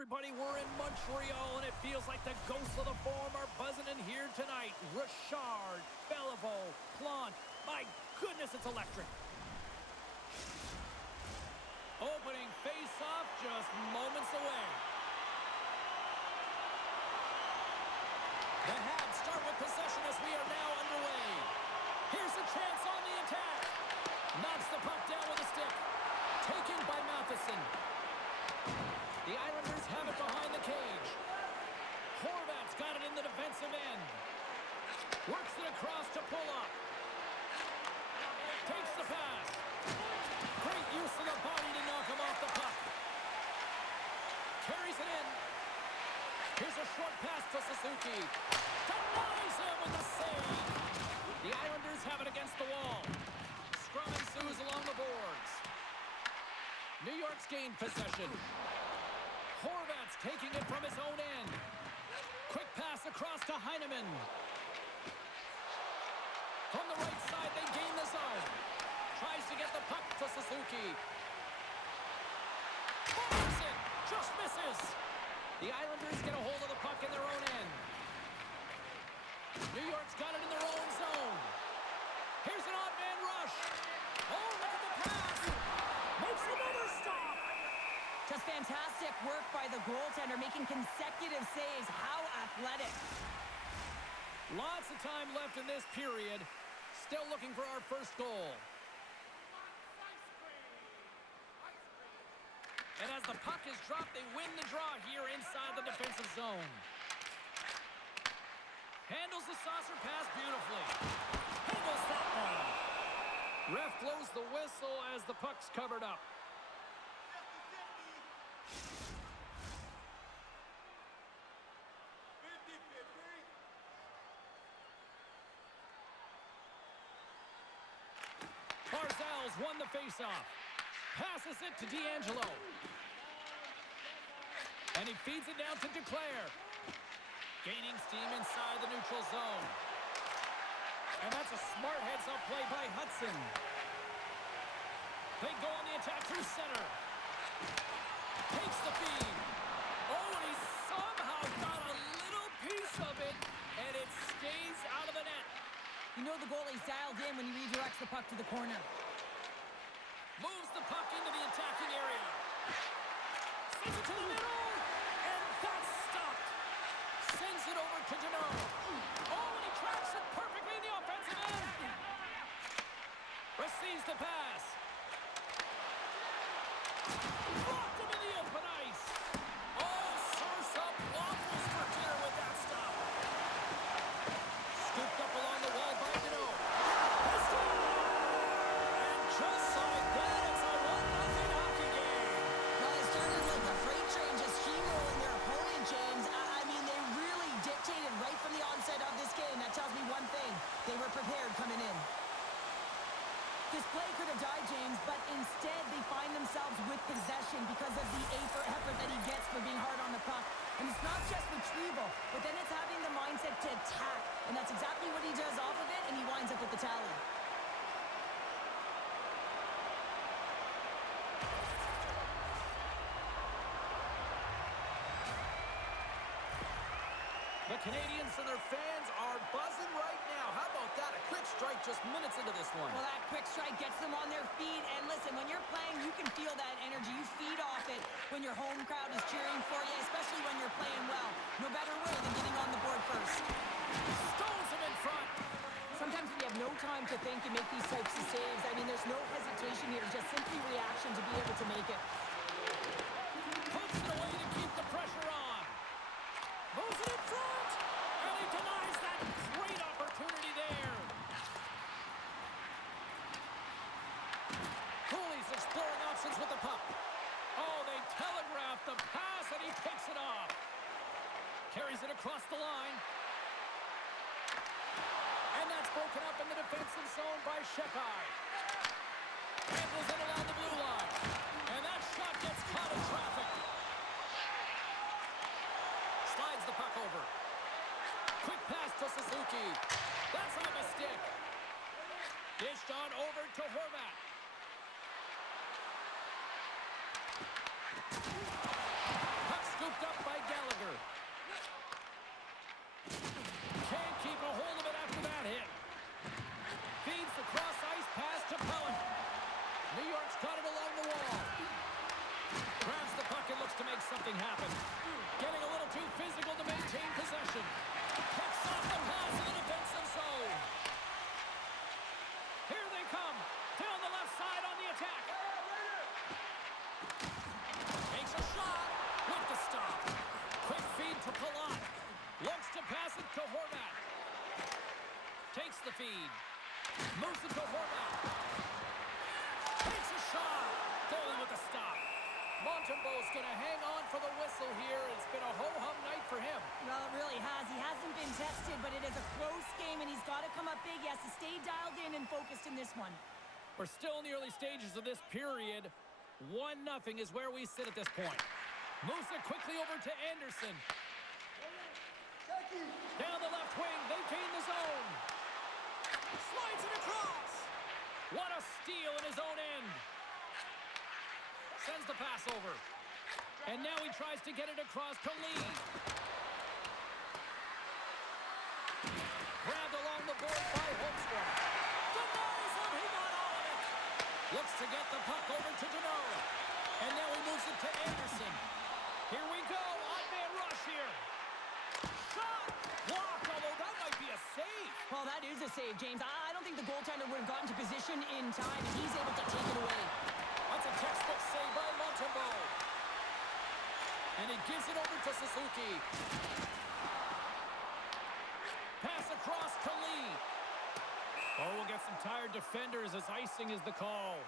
everybody, we're in Montreal, and it feels like the ghosts of the Forum are buzzing in here tonight. Richard, Beliveau, Plante. My goodness, it's electric. Opening face-off just moments away. The Habs start with possession as we are now underway. Here's a chance on the attack. Knocks the puck down with a stick. Taken by Matheson. The Islanders have it behind the cage. Horvat's got it in the defensive end. Works it across to pull up. Takes the pass. Great use of the body to knock him off the puck. Carries it in. Here's a short pass to Suzuki. Denies him with the save. The Islanders have it against the wall. Scrum ensues along the boards. New York's gained possession. Horvat's taking it from his own end. Quick pass across to Heineman. From the right side, they gain the zone. Tries to get the puck to Suzuki. Fires it. Just misses. The Islanders get a hold of the puck in their own end. New York's got it in their own zone. Here's an odd man rush. Oh, look at the pass. Makes another stop. Just fantastic work by the goaltender, making consecutive saves. How athletic. Lots of time left in this period. Still looking for our first goal. And as the puck is dropped, they win the draw here inside the defensive zone. Handles the saucer pass beautifully. Handles that one. Ref blows the whistle as the puck's covered up. Barzal's won the faceoff. Passes it to D'Angelo. And he feeds it down to Duclair. Gaining steam inside the neutral zone. And that's a smart heads-up play by Hudson. They go on the attack through center. Takes the feed. Oh, and he somehow got a little piece of it, and it stays out of the net. You know the goalie's dialed in when he redirects the puck to the corner. Moves the puck into the attacking area. Sends it to the middle, and that's stopped. Sends it over to Deneau. Oh, and he tracks it perfectly in the offensive end. Receives the pass. Blocked him in the open ice. Oh, serves up waffles for dinner with that stop. Scooped up along the wall by Deneau. And just like that, it's a 1-0 hockey game. Well, they started like a freight train just steamrolling their opponent, James. I mean, they really dictated right from the onset of this game. That tells me one thing. They were prepared coming in. This play could have died, James, but instead they find themselves with possession because of the effort that he gets for being hard on the puck. And it's not just retrieval, but then it's having the mindset to attack. And that's exactly what he does off of it, and he winds up with the tally. The Canadiens and their fans are buzzing right now. How about that? A quick strike just minutes into this one. Well, that quick strike gets them on their feet. And listen, when you're playing, you can feel that energy. You feed off it when your home crowd is cheering for you, especially when you're playing well. No better way than getting on the board first. Stones him in front. Sometimes when you have no time to think and make these types of saves, I mean, there's no hesitation here. Just simply reaction to be able to make it. Puts it away to keep the pressure on. Moves it in front. And he denies that great opportunity there. Cooley's exploring options with the puck. Oh, they telegraph the pass, and he picks it off. Carries it across the line. And that's broken up in the defensive zone by Shekai. Handles it along the blue line. And that shot gets caught in traffic. Slides the puck over. Quick pass to Suzuki. That's off a stick. Dished on over to Horvat. Puck scooped keep a hold of it after that hit. Feeds the cross-ice pass to Pellet. New York's got it along the wall. Grabs the puck and looks to make something happen. Getting a little too physical to maintain possession. Picks off the pass in the defensive zone. Here they come. Down the left side on the attack. Takes a shot with the stop. Quick feed to Palat. Looks to pass it to Horvat. Takes the feed. Moves it to Horvat. Takes a shot. Goalie with a stop. Montembeau's going to hang on for the whistle here. It's been a ho-hum night for him. Well, it really has. He hasn't been tested, but it is a close game, and he's got to come up big. He has to stay dialed in and focused in this one. We're still in the early stages of this period. 1-0 is where we sit at this point. Moves it quickly over to Anderson. Down the left wing. They gain the zone. Slides it across. What a steal in his own end. Sends the pass over. And now he tries to get it across to Lee. Grabbed along the board by Holmstrom. Denies him. He got all of it. Looks to get the puck over to Deneau. And now he moves it to Anderson. Here we go. Odd-man rush here. Shot. Blocked, although that might be a save. Well, that is a save, James. I don't think the goaltender would have gotten to position in time, and he's able to take it away. That's a textbook save by Montembeau. And he gives it over to Suzuki. Pass across to Lee. Oh, we'll get some tired defenders as icing is the call.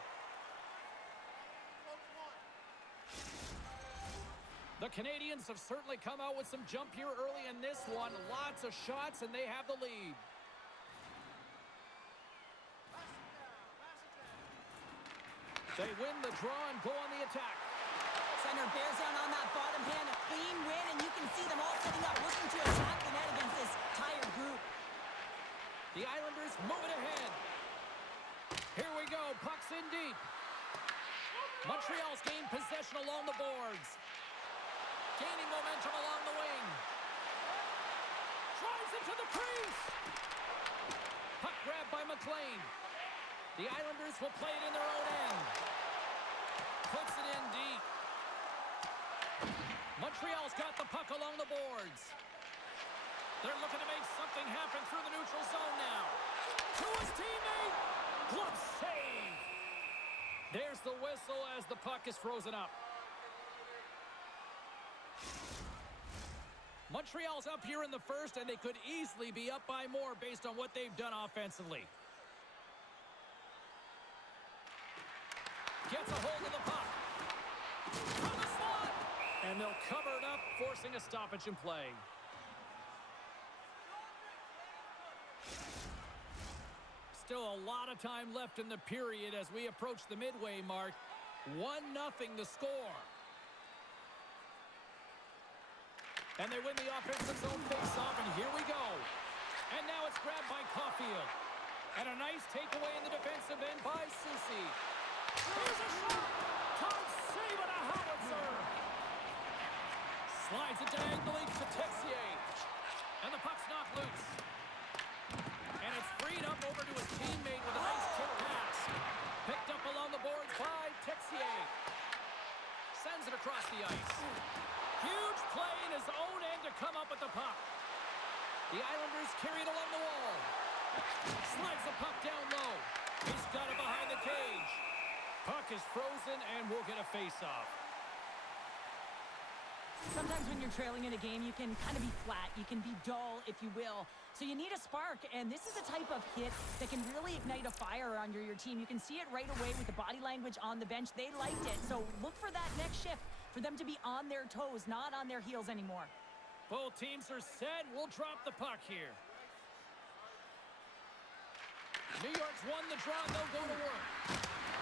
The Canadiens have certainly come out with some jump here early in this one. Lots of shots, and they have the lead. They win the draw and go on the attack. Center bears down on that bottom hand. A clean win, and you can see them all setting up, looking to attack the net against this tired group. The Islanders move it ahead. Here we go. Puck's in deep. Montreal's gained possession along the boards. Gaining momentum along the wing. Drives it to the crease. Puck grabbed by McLean. The Islanders will play it in their own end. Puts it in deep. Montreal's got the puck along the boards. They're looking to make something happen through the neutral zone now. To his teammate. Glove save. There's the whistle as the puck is frozen up. Montreal's up here in the first, and they could easily be up by more based on what they've done offensively. Gets a hold of the puck. From the slot. And they'll cover it up, forcing a stoppage in play. Still a lot of time left in the period as we approach the midway mark. 1-0 the score. And they win the offensive zone face-off, and here we go. And now it's grabbed by Caulfield. And a nice takeaway in the defensive end by Soucy. Here's a shot! Top save and a howitzer! Slides it diagonally to Texier. And the puck's knocked loose. And it's freed up over to his teammate with a nice tip pass. Picked up along the boards by Texier. Sends it across the ice. Huge play in his own end to come up with the puck. The Islanders carry it along the wall. Slides the puck down low. He's got it behind the cage. Puck is frozen, and we'll get a face-off. Sometimes when you're trailing in a game, you can kind of be flat. You can be dull, if you will. So you need a spark, and this is a type of hit that can really ignite a fire under your team. You can see it right away with the body language on the bench. They liked it, so look for that next shift, for them to be on their toes, not on their heels anymore. Both teams are set. We'll drop the puck here. New York's won the draw, and they'll go to work.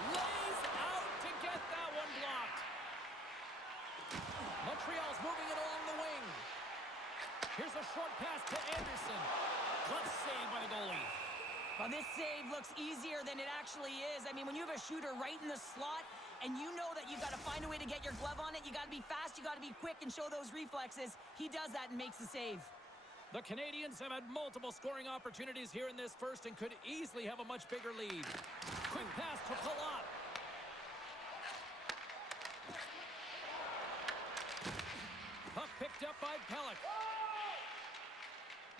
Lays out to get that one blocked. Montreal's moving it along the wing. Here's a short pass to Anderson. Glove save by the goalie. Well, this save looks easier than it actually is. I mean, when you have a shooter right in the slot, and you know that you've got to find a way to get your glove on it, you got to be fast, you got to be quick and show those reflexes. He does that and makes the save. The Canadiens have had multiple scoring opportunities here in this first and could easily have a much bigger lead. Quick pass to Palat. Puck picked up by Pelech.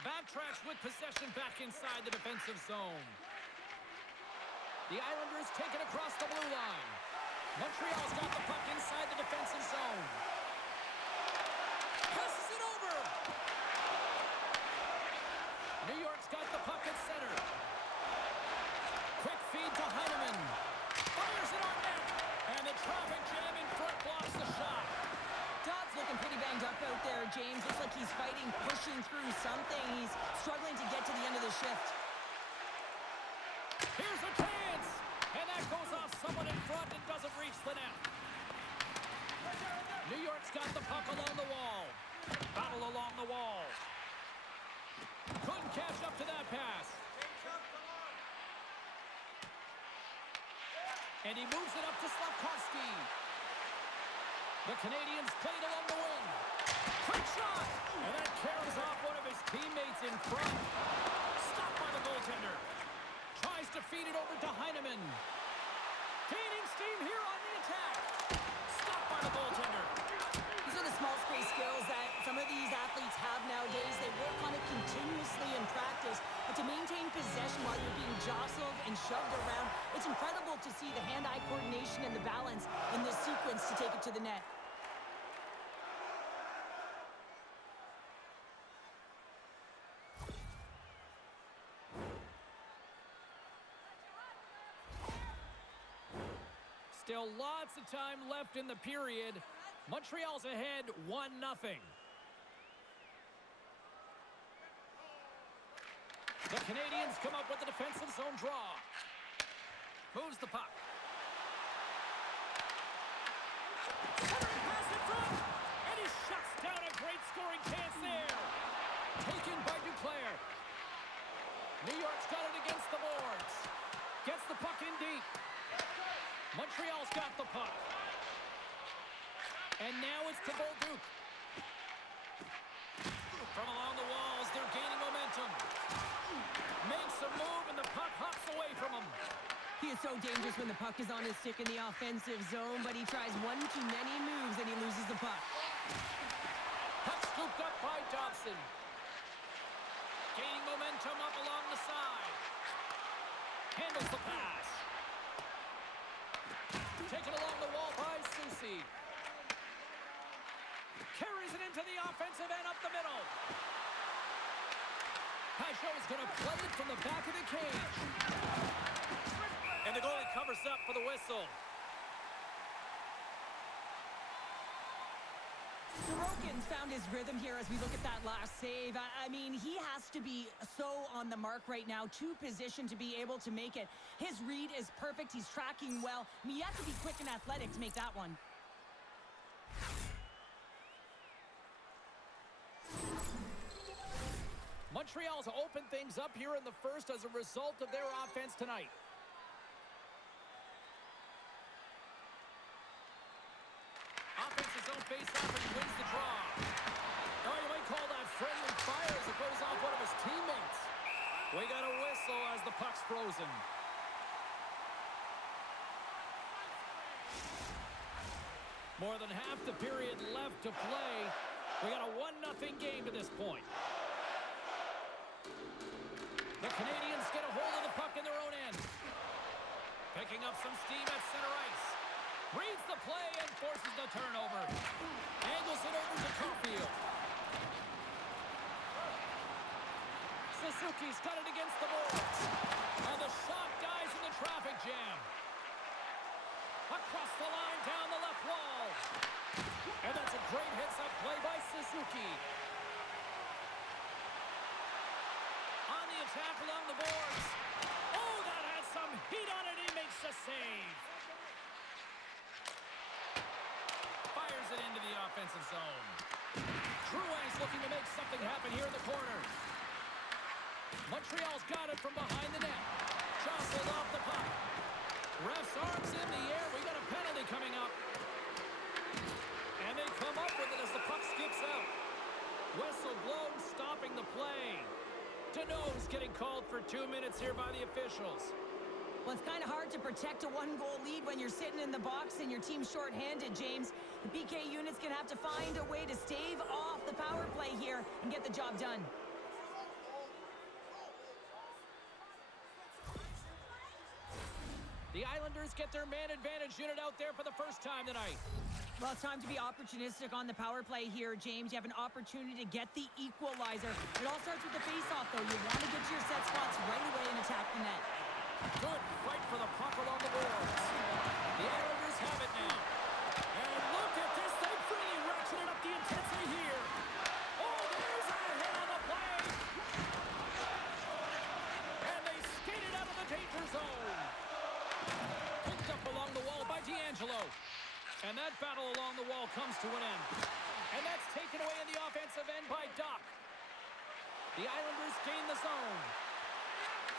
Backtracks with possession back inside the defensive zone. The Islanders take it across the blue line. Montreal's got the puck inside the defensive zone. Passes it over. New York's got the puck at center. Quick feed to Heineman. Fires it on net. And the traffic jam in front blocks the shot. Dobbs looking pretty banged up out there, James. Looks like he's fighting, pushing through something. He's struggling to get to the end of the shift. Here's a chance. And that goes off someone in front and doesn't reach the net. New York's got the puck along the wall. Battle along the wall. Couldn't catch up to that pass. And he moves it up to Slafkovsky. The Canadiens played along the wing. Quick shot! And that carries off one of his teammates in front. Stopped by the goaltender. Tries to feed it over to Heineman. Gaining steam here on the attack. Stopped by the goaltender. These are the small space skills that some of these athletes have nowadays. They work on it continuously in practice. But to maintain possession while you're being jostled and shoved around, it's incredible to see the hand-eye coordination and the balance in this sequence to take it to the net. Still lots of time left in the period. Montreal's ahead 1-0. The Canadiens come up with the defensive zone draw. Moves the puck. Centering pass in front. And he shuts down a great scoring chance there. Taken by Duclair. New York's got it against the boards. Gets the puck in deep. Montreal's got the puck. And now it's to Bolduc. From along the walls, they're gaining momentum. Makes a move, and the puck hops away from him. He is so dangerous when the puck is on his stick in the offensive zone, but he tries one too many moves and he loses the puck. Puck scooped up by Dobson. Gaining momentum up along the side. Handles the pass. Taken along the wall by Soucy. Carries it into the offensive end up the middle. Pajot's going to play it from the back of the cage. And the goalie covers up for the whistle. Sorokin's found his rhythm here as we look at that last save. I mean, he has to be so on the mark right now, too positioned to be able to make it. His read is perfect. He's tracking well. I mean, you have to be quick and athletic to make that one. Montreal's opened things up here in the first as a result of their offense tonight. Offense's own face-off and he wins the draw. Now you might call that friendly fire as it goes off one of his teammates. We got a whistle as the puck's frozen. More than half the period left to play. We got a 1-0 game to this point. The Canadiens get a hold of the puck in their own end. Picking up some steam at center ice. Reads the play and forces the turnover. Angles it over to Caulfield. Suzuki's got it against the boards. And the shot dies in the traffic jam. Across the line, down the left wall. And that's a great hits-up play by Suzuki. On the attack along the boards. Oh, that has some heat on it. He makes the save. Fires it into the offensive zone. Drouin's looking to make something happen here in the corner. Montreal's got it from behind the net. Jostled off the puck. Ref's arms in the air. We got a penalty coming up. And they come up with it as the puck skips out. Whistle blown, stopping the play. Deneau's getting called for 2 minutes here by the officials. Well, it's kind of hard to protect a one-goal lead when you're sitting in the box and your team's shorthanded, James. The PK unit's going to have to find a way to stave off the power play here and get the job done. The Islanders get their man advantage unit out there for the first time tonight. Well, it's time to be opportunistic on the power play here, James. You have an opportunity to get the equalizer. It all starts with the face-off, though. You want to get to your set spots right away and attack the net. Good fight for the puck along the boards. The Islanders have it now. And look at this. They've really ratcheted up the intensity here. Oh, there's a hit on the play. And they skated out of the danger zone. Picked up along the wall by D'Angelo. And that battle along the wall comes to an end. And that's taken away in the offensive end by Doc. The Islanders gain the zone.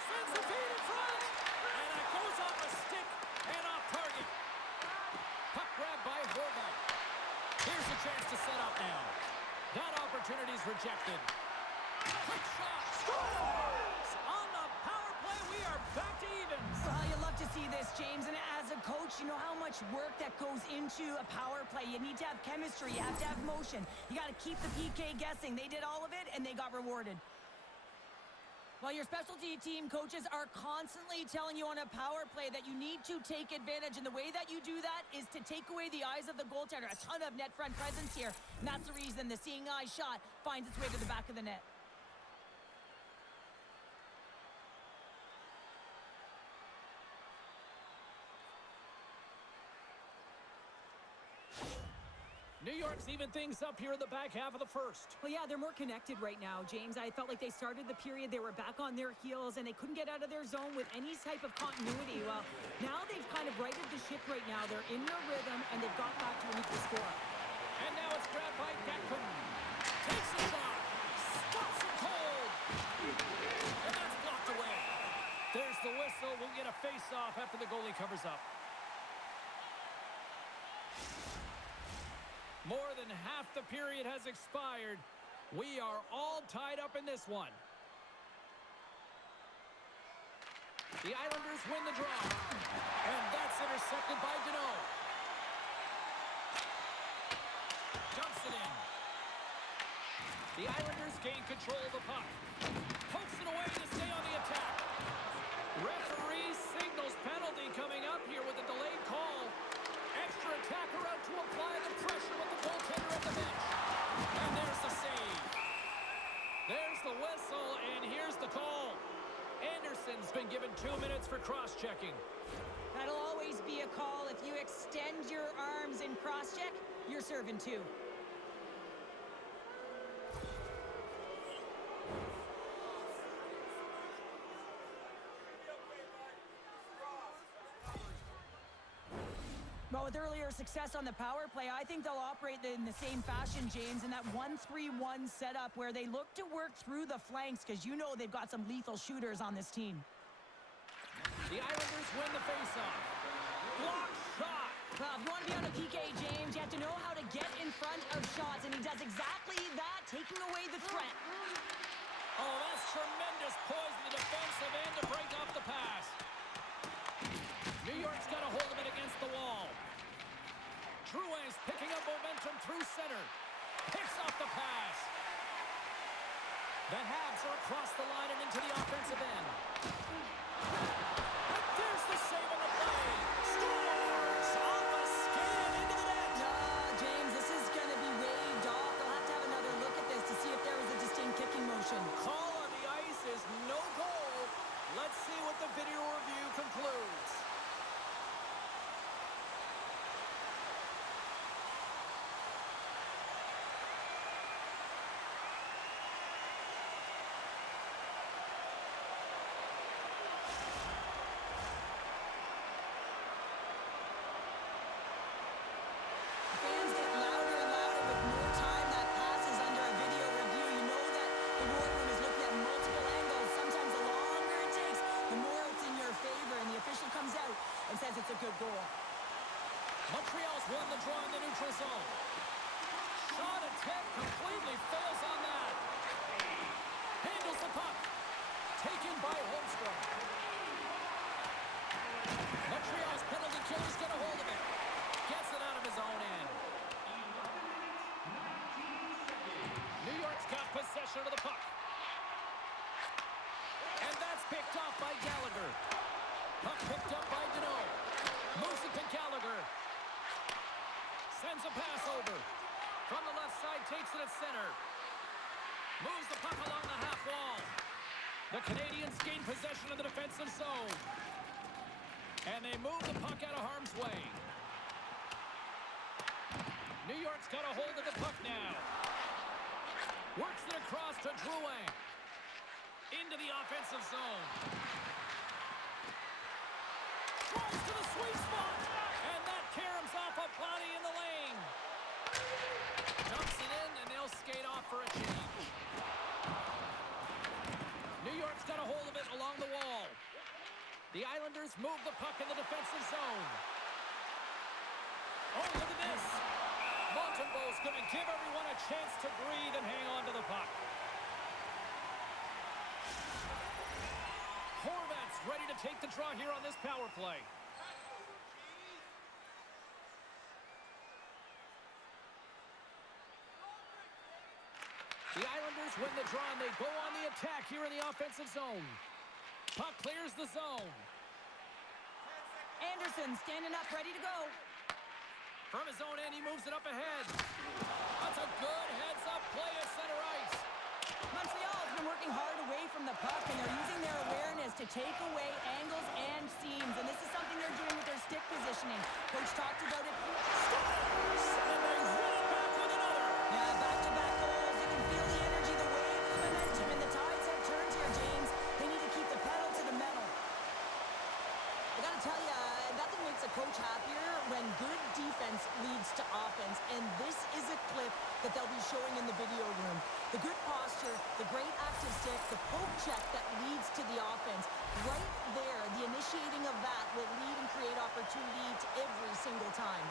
Sends the feed in front. And it goes off a stick and off target. Puck grabbed by Horvat. Here's a chance to set up now. That opportunity's rejected. Quick shot. Scores! On the power play, we are back to evens. Well, you love to see this, James. And as a coach, you know how much work that goes into a power play. You need to have chemistry. You have to have motion. You got to keep the PK guessing. They did all of it, and they got rewarded. Well, your specialty team coaches are constantly telling you on a power play that you need to take advantage. And the way that you do that is to take away the eyes of the goaltender. A ton of net front presence here. And that's the reason the seeing eye shot finds its way to the back of the net. New York's even things up here in the back half of the first. Well, yeah, they're more connected right now, James. I felt like they started the period, they were back on their heels, and they couldn't get out of their zone with any type of continuity. Well, now they've kind of righted the ship right now. They're in their rhythm, and they've got back to an equal score. And now it's grabbed by Gatkin. Takes the shot. Stops it cold. And that's blocked away. There's the whistle. We'll get a face-off after the goalie covers up. More than half the period has expired. We are all tied up in this one. The Islanders win the draw. And that's intercepted by Deneau. Dumps it in. The Islanders gain control of the puck. Pokes it away to stay on the attack. Referee signals penalty coming up here with a delayed call. Extra attacker out to apply the pressure with the goaltender at the bench. And there's the save. There's the whistle, and here's the call. Anderson's been given 2 minutes for cross-checking. That'll always be a call. If you extend your arms in cross-check, you're serving two. Well, with earlier success on the power play, I think they'll operate in the same fashion, James, in that 1-3-1 setup where they look to work through the flanks because you know they've got some lethal shooters on this team. The Islanders win the faceoff. Block shot. Well, if you want to be on a PK, James, you have to know how to get in front of shots, and he does exactly that, taking away the threat. Oh, that's tremendous poise in the defensive end to break off the pass. New York's got a hold of it against the wall. Drouin's picking up momentum through center. Picks off the pass. The Habs are across the line and into the offensive end. And there's the save on the play. Scores! Off a skate and into the net. James, this is going to be waved off. They'll have to have another look at this to see if there was a distinct kicking motion. Call on the ice is no goal. Let's see what the video review concludes. Fans get louder and louder with more time that passes under a video review. You know that the war room is looking at multiple angles. Sometimes the longer it takes, the more it's in your favor, and the official comes out and says it's a good goal. Montreal's won the draw in the neutral zone. Shot attempt completely fails on that. Handles the puck. Taken by Holmstrom. Montreal's penalty killer's got a hold of it. Gets it out of his own end. New York's got possession of the puck. And that's picked off by Gallagher. Puck picked up by Deneau. Moves it to Gallagher. Sends a pass over. From the left side, takes it at center. Moves the puck along the half wall. The Canadiens gain possession of the defensive zone. And they move the puck out of harm's way. New York's got a hold of the puck now. Works it across to Drouin. Into the offensive zone. Tries to the sweet spot. And that caroms off a body in the lane. Dumps it in, and they'll skate off for a change. New York's got a hold of it along the wall. The Islanders move the puck in the defensive zone. Oh, look at this. Montembeau's going to give everyone a chance to breathe and hang on to the puck. Horvat's ready to take the draw here on this power play. The Islanders win the draw, and they go on the attack here in the offensive zone. Puck clears the zone. Anderson standing up, ready to go. From his own end, he moves it up ahead. That's a good heads-up play at center ice. Montreal's been working hard away from the puck, and they're using their awareness to take away angles and seams. And this is something they're doing with their stick positioning. Coach talked about it. Scores! And they run it back with another. Yeah, back-to-back goals. You can feel the energy, the wave, the momentum, and the tides have turned here, James. They need to keep the pedal to the metal. I gotta tell you, nothing makes a coach happier when good defense leads to offense, and this is a clip that they'll be showing in the video room. The good posture, the great active stick, the poke check that leads to the offense. Right there, the initiating of that will lead and create opportunity to every single time.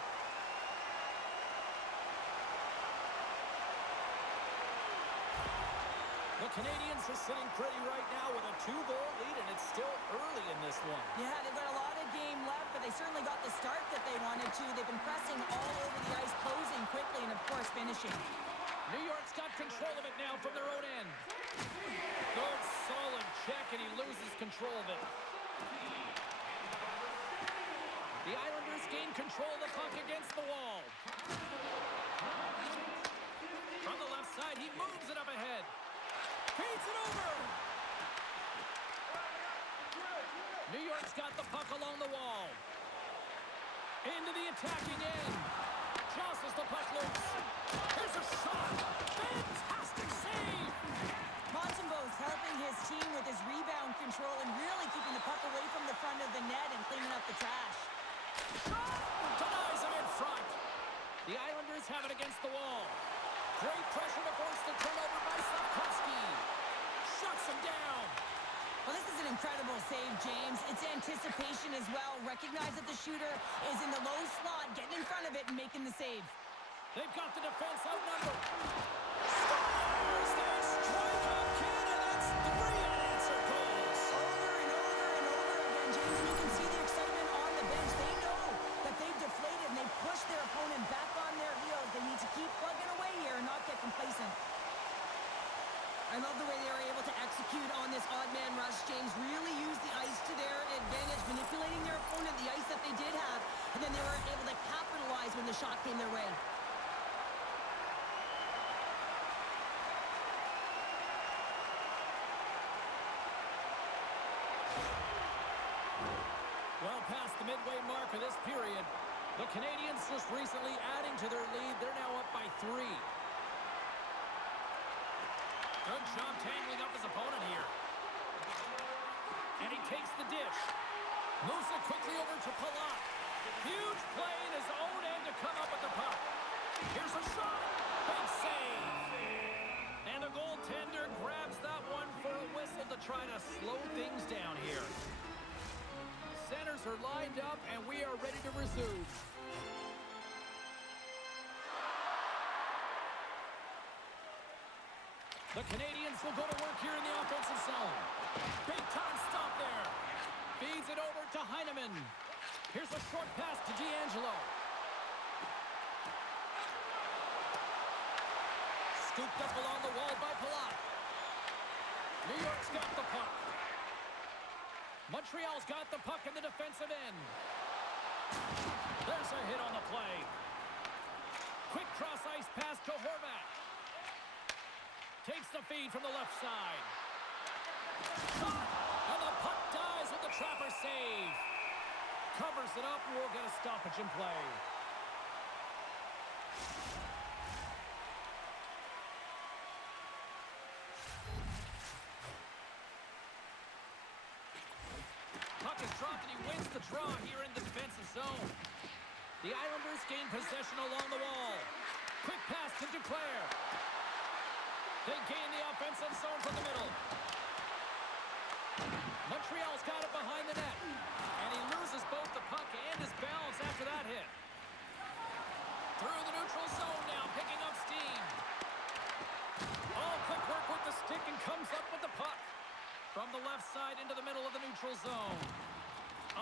The Canadiens are sitting pretty right now with a 2-goal lead, and it's still early in this one. Yeah, they've got a lot of game left, but they certainly got the start that they wanted to. They've been pressing all over the ice, closing quickly, and of course finishing. New York's got control of it now from their own end. Good, solid check, and he loses control of it. The Islanders gain control of the puck against the wall. From the left side, he moves it up ahead. Feeds it over. New York's got the puck along the wall. Into the attacking end. Jostles the puck loose. Here's a shot. Fantastic save. Montembeau's helping his team with his rebound control and really keeping the puck away from the front of the net and cleaning up the trash. Shot! Denies him in front. The Islanders have it against the wall. Great pressure to force the turnover by Slavkovsky. Shuts him down. Well, this is an incredible save, James. It's anticipation as well. Recognize that the shooter is in the low slot, getting in front of it and making the save. They've got the defense outnumbered. Scores! They strike out kid, and it's 3 unanswered goals. Over and over and over again, James, and you can see the excitement on the bench. They know that they've deflated and they've pushed their opponent back on their heels. They need to keep plugging away here and not get complacent. I love the way they were able to execute on this odd man rush, James. Really use the ice to their advantage, manipulating their opponent, the ice that they did have, and then they were able to capitalize when the shot came their way. Well past the midway mark of this period, the Canadiens just recently adding to their lead. They're now up by 3. Good job tangling up his opponent here. And he takes the dish. Moves it quickly over to Palat. Huge play in his own end to come up with the puck. Here's a shot. Big save. And the goaltender grabs that one for a whistle to try to slow things down here. Centers are lined up, and we are ready to resume. The Canadiens will go to work here in the offensive zone. Big time stop there. Feeds it over to Heineman. Here's a short pass to D'Angelo. Scooped up along the wall by Palat. New York's got the puck. Montreal's got the puck in the defensive end. There's a hit on the play. Quick cross-ice pass to Horvat. Takes the feed from the left side. Shot! And the puck dies with the trapper save. Covers it up and we'll get a stoppage in play. Puck is dropped and he wins the draw here in the defensive zone. The Islanders gain possession along the wall. Quick pass to Duclair. They gain the offensive zone from the middle. Montreal's got it behind the net. And he loses both the puck and his balance after that hit. Through the neutral zone now, picking up steam. Oh, quick work with the stick and comes up with the puck. From the left side into the middle of the neutral zone.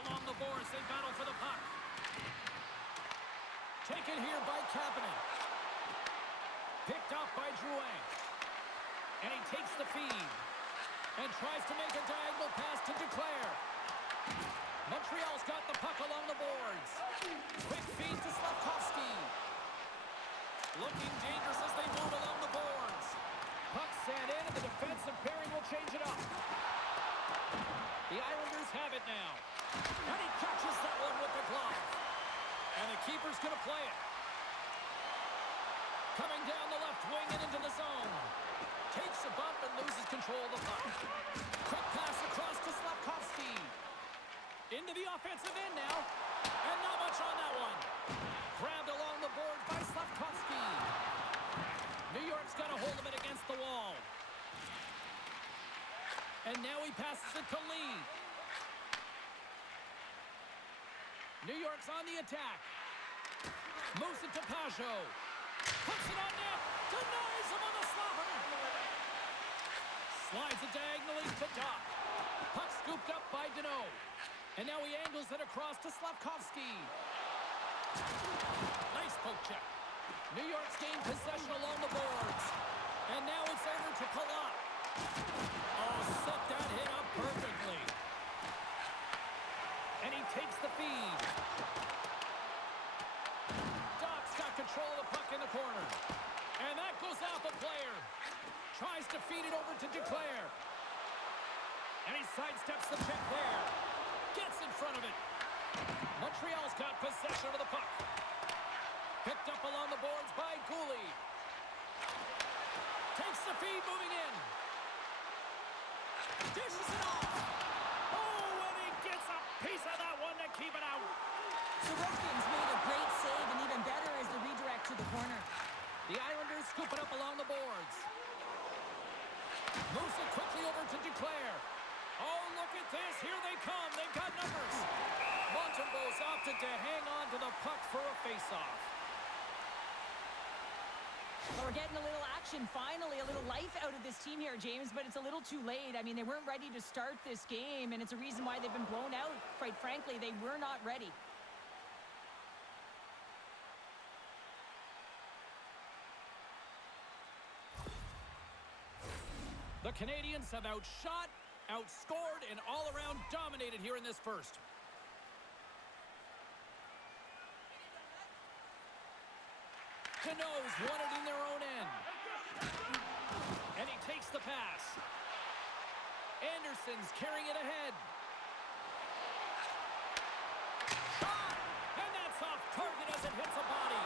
Along the boards, they battle for the puck. Taken here by Kapanen. Picked off by Drouin. And he takes the feed. And tries to make a diagonal pass to Duclair. Montreal's got the puck along the boards. Quick feed to Slafkovsky. Looking dangerous as they move along the boards. Puck sent in and the defensive pairing will change it up. The Islanders have it now. And he catches that one with the glove. And the keeper's going to play it. Coming down the left wing and into the zone. Takes a bump and loses control of the puck. Quick pass across to Slafkovsky. Into the offensive end now. And not much on that one. Grabbed along the board by Slafkovsky. New York's got a hold of it against the wall. And now he passes it to Lee. New York's on the attack. Moves it to Pajot. Puts it on net. Denies him on the slapper. Slides it diagonally to Doc. Puck scooped up by Deneau. And now he angles it across to Slafkovsky. Nice poke check. New York's gained possession along the boards. And now it's over to Palat. Oh, set that hit up perfectly. And he takes the feed. Doc's got control of the puck in the corner. And that goes off a player. Tries to feed it over to Duclair. And he sidesteps the check there. Gets in front of it. Montreal's got possession of the puck. Picked up along the boards by Cooley. Takes the feed moving in. Dishes it off. Oh, and he gets a piece of that one to keep it out. Sorokin's made a great save, and even better is the redirect to the corner. The Islanders scoop it up along the boards. Moves it quickly over to Duclair. Oh, look at this. Here they come. They've got numbers. Montembeault's opted to hang on to the puck for a face-off. Well, we're getting a little action, finally, a little life out of this team here, James, but it's a little too late. I mean, they weren't ready to start this game, and it's a reason why they've been blown out. Quite frankly, they were not ready. The Canadiens have outshot, outscored, and all-around dominated here in this first. Deneau's won it in their own end. And he takes the pass. Anderson's carrying it ahead. Shot! And that's off target as it hits a body.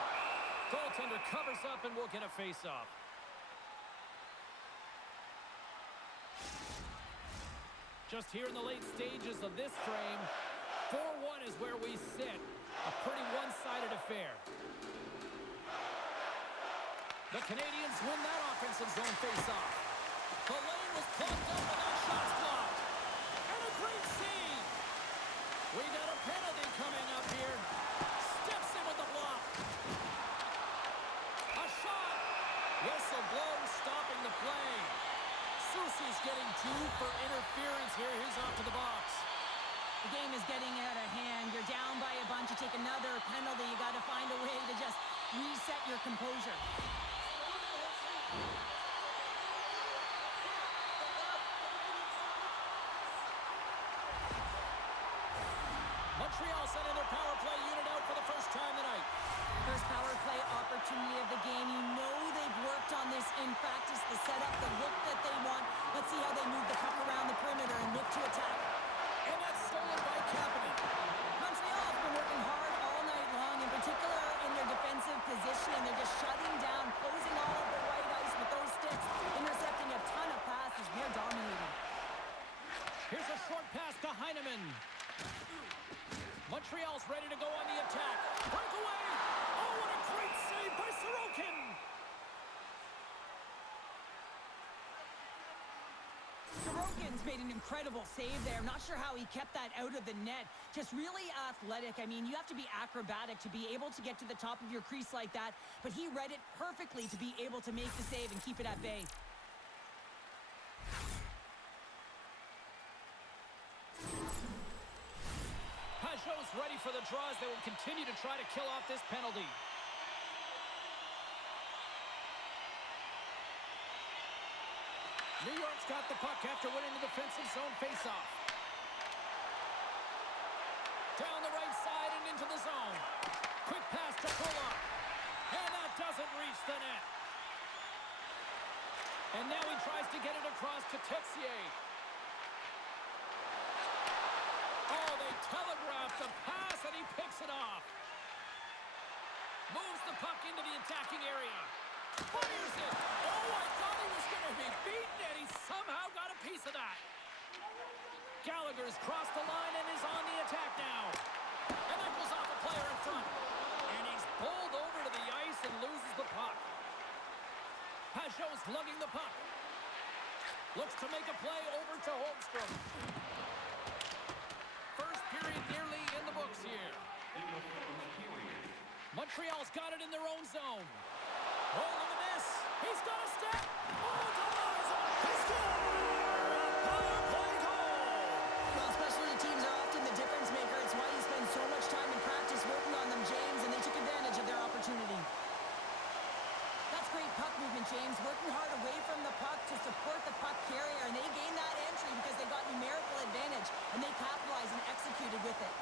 Goaltender covers up and will get a face-off. Just here in the late stages of this frame, 4-1 is where we sit. A pretty one-sided affair. The Canadiens win that offensive zone face-off. The lane was plugged up and that shot's blocked. And a great save. We got a penalty coming up here. Steps in with the block. A shot. Whistle blown, stopping the play. getting 2 for interference here. He's off to the box. The game is getting out of hand. You're down by a bunch. You take another penalty. You got to find a way to just reset your composure. Montreal sending their power play unit out for the first time tonight. First power play opportunity of the game. You know they've worked on this in practice, the setup, the look that they want. Let's see how they move the puck around the perimeter and look to attack. And that's stolen by Kapanen. Montreal has been working hard all night long, in particular in their defensive position, and they're just shutting down, closing all of the white ice with those sticks, intercepting a ton of passes. They're dominating. Here's a short pass to Heineman. Montreal's ready to go on the attack. Breakaway! Oh, what a great save by Sorokin! Sorokin's made an incredible save there. I'm not sure how he kept that out of the net. Just really athletic. I mean, you have to be acrobatic to be able to get to the top of your crease like that, but he read it perfectly to be able to make the save and keep it at bay. Pajot's ready for the draws. They will continue to try to kill off this penalty. New York's got the puck after winning the defensive zone faceoff. Down the right side and into the zone. Quick pass to Pulock. And that doesn't reach the net. And now he tries to get it across to Texier. Oh, they telegraphed the pass, and he picks it off. Moves the puck into the attacking area. Fires it. Oh, I thought he was going to be beaten, and he somehow got a piece of that. Gallagher's crossed the line and is on the attack now. And that goes off a player in front. And he's bowled over to the ice and loses the puck. Pajot's lugging the puck. Looks to make a play over to Holmstrom. First period nearly in the books here. Montreal's got it in their own zone. Oh, look at this. He's got a step. Oh, denies it. He scores! A power play goal! Well, specialty teams are often the difference maker. It's why you spend so much time in practice working on them, James, and they took advantage of their opportunity. That's great puck movement, James. Working hard away from the puck to support the puck carrier, and they gained that entry because they got numerical advantage, and they capitalized and executed with it.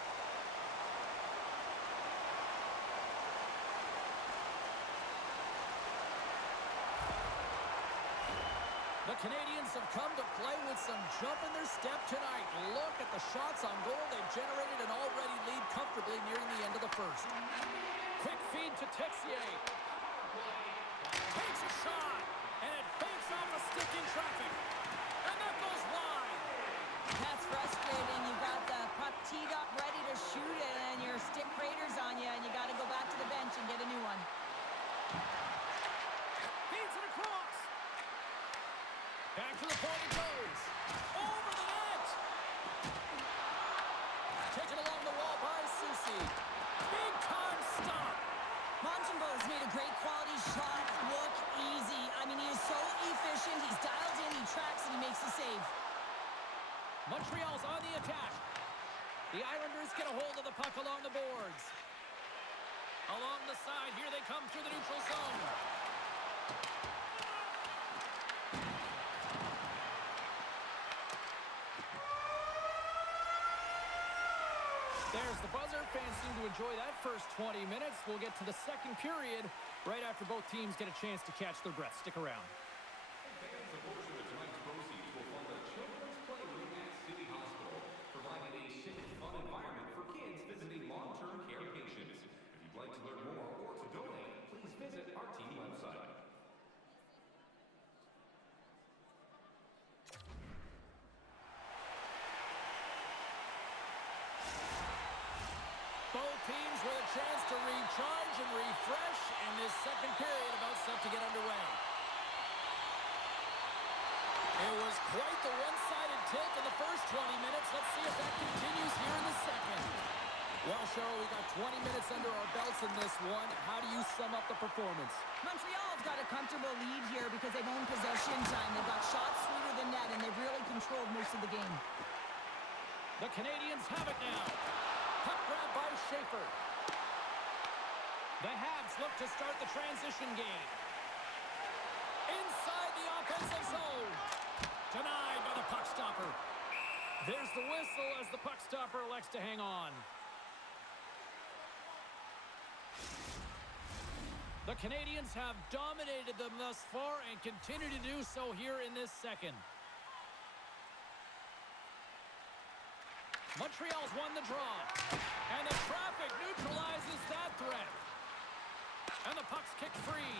The Canadiens have come to play with some jump in their step tonight. Look at the shots on goal. They've generated an already lead comfortably nearing the end of the first. Quick feed to Texier. Takes a shot, and it fakes off a stick in traffic. And that goes wide. That's frustrating. You got the puck teed up, ready to shoot it, and your stick craters on you, and you got to go back to the bench and get a new one. Feeds it across. Back to the point it goes. Over the net. Taken along the wall by Soucy. Big time stop. Montembeau's made a great quality shot look easy. I mean, he is so efficient. He's dialed in, he tracks, and he makes the save. Montreal's on the attack. The Islanders get a hold of the puck along the boards. Along the side, here they come through the neutral zone. There's the buzzer. Fans seem to enjoy that first 20 minutes. We'll get to the second period right after both teams get a chance to catch their breath. Stick around. Fans, a portion of tonight's proceeds will fund a children's playroom at City Hospital, providing a safe, fun environment for kids visiting long-term care patients. If you'd like to learn more or to donate, please visit our team website. Both teams with a chance to recharge and refresh, and this second period about set to get underway. It was quite the one-sided tilt in the first 20 minutes. Let's see if that continues here in the second. Well, Cheryl, we got 20 minutes under our belts in this one. How do you sum up the performance? Montreal's got a comfortable lead here because they've owned possession time. They've got shots sweeter than net, and they've really controlled most of the game. The Canadiens have it now. Puck grab by Schaefer. The Habs look to start the transition game. Inside the offensive zone. Denied by the puck stopper. There's the whistle as the puck stopper elects to hang on. The Canadiens have dominated them thus far and continue to do so here in this second. Montreal's won the draw. And the traffic neutralizes that threat. And the puck's kicked free.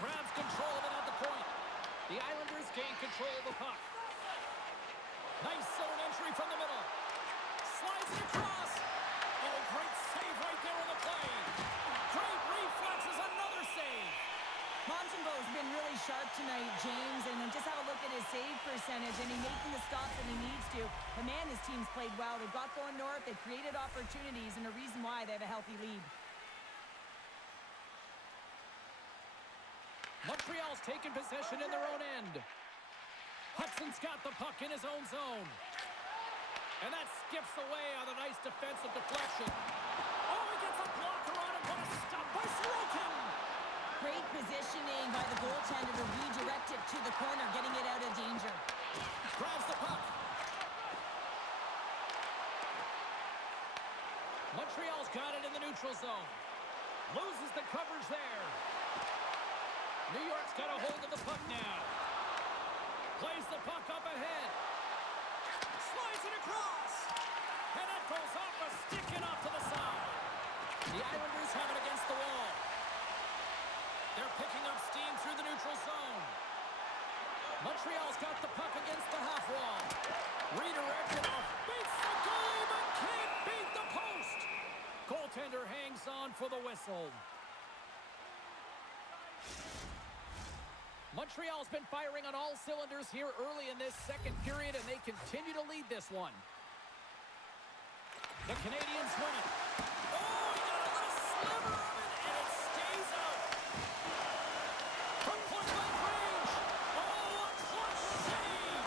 Grabs control of it at the point. The Islanders gain control of the puck. Nice zone entry from the middle. Slides it across. Oh, great save right there on the play. Great reflexes, another save. Montembeau's been really sharp tonight, James, and just have a look at his save percentage, and he's making the stops that he needs to. But man, his team's played well. They've got going north, they've created opportunities, and a reason why they have a healthy lead. Montreal's taken possession in their own end. Hudson's got the puck in his own zone. And that skips away on a nice defensive deflection. Oh, he gets a blocker on it. What a stop by Sorokin! Great positioning by the goaltender to redirect it to the corner, getting it out of danger. Grabs the puck. Montreal's got it in the neutral zone. Loses the coverage there. New York's got a hold of the puck now. Plays the puck up ahead. Slides it across. And that goes off a stick and off to the side. The Islanders have it against the wall. They're picking up steam through the neutral zone. Montreal's got the puck against the half wall. Redirected off. Beats the goalie, but can't beat the post. Goaltender hangs on for the whistle. Montreal's been firing on all cylinders here early in this second period, and they continue to lead this one. The Canadiens win it. Oh, he got a little sliver of it, and it stays out. From point-blank range. Oh, a clutch save.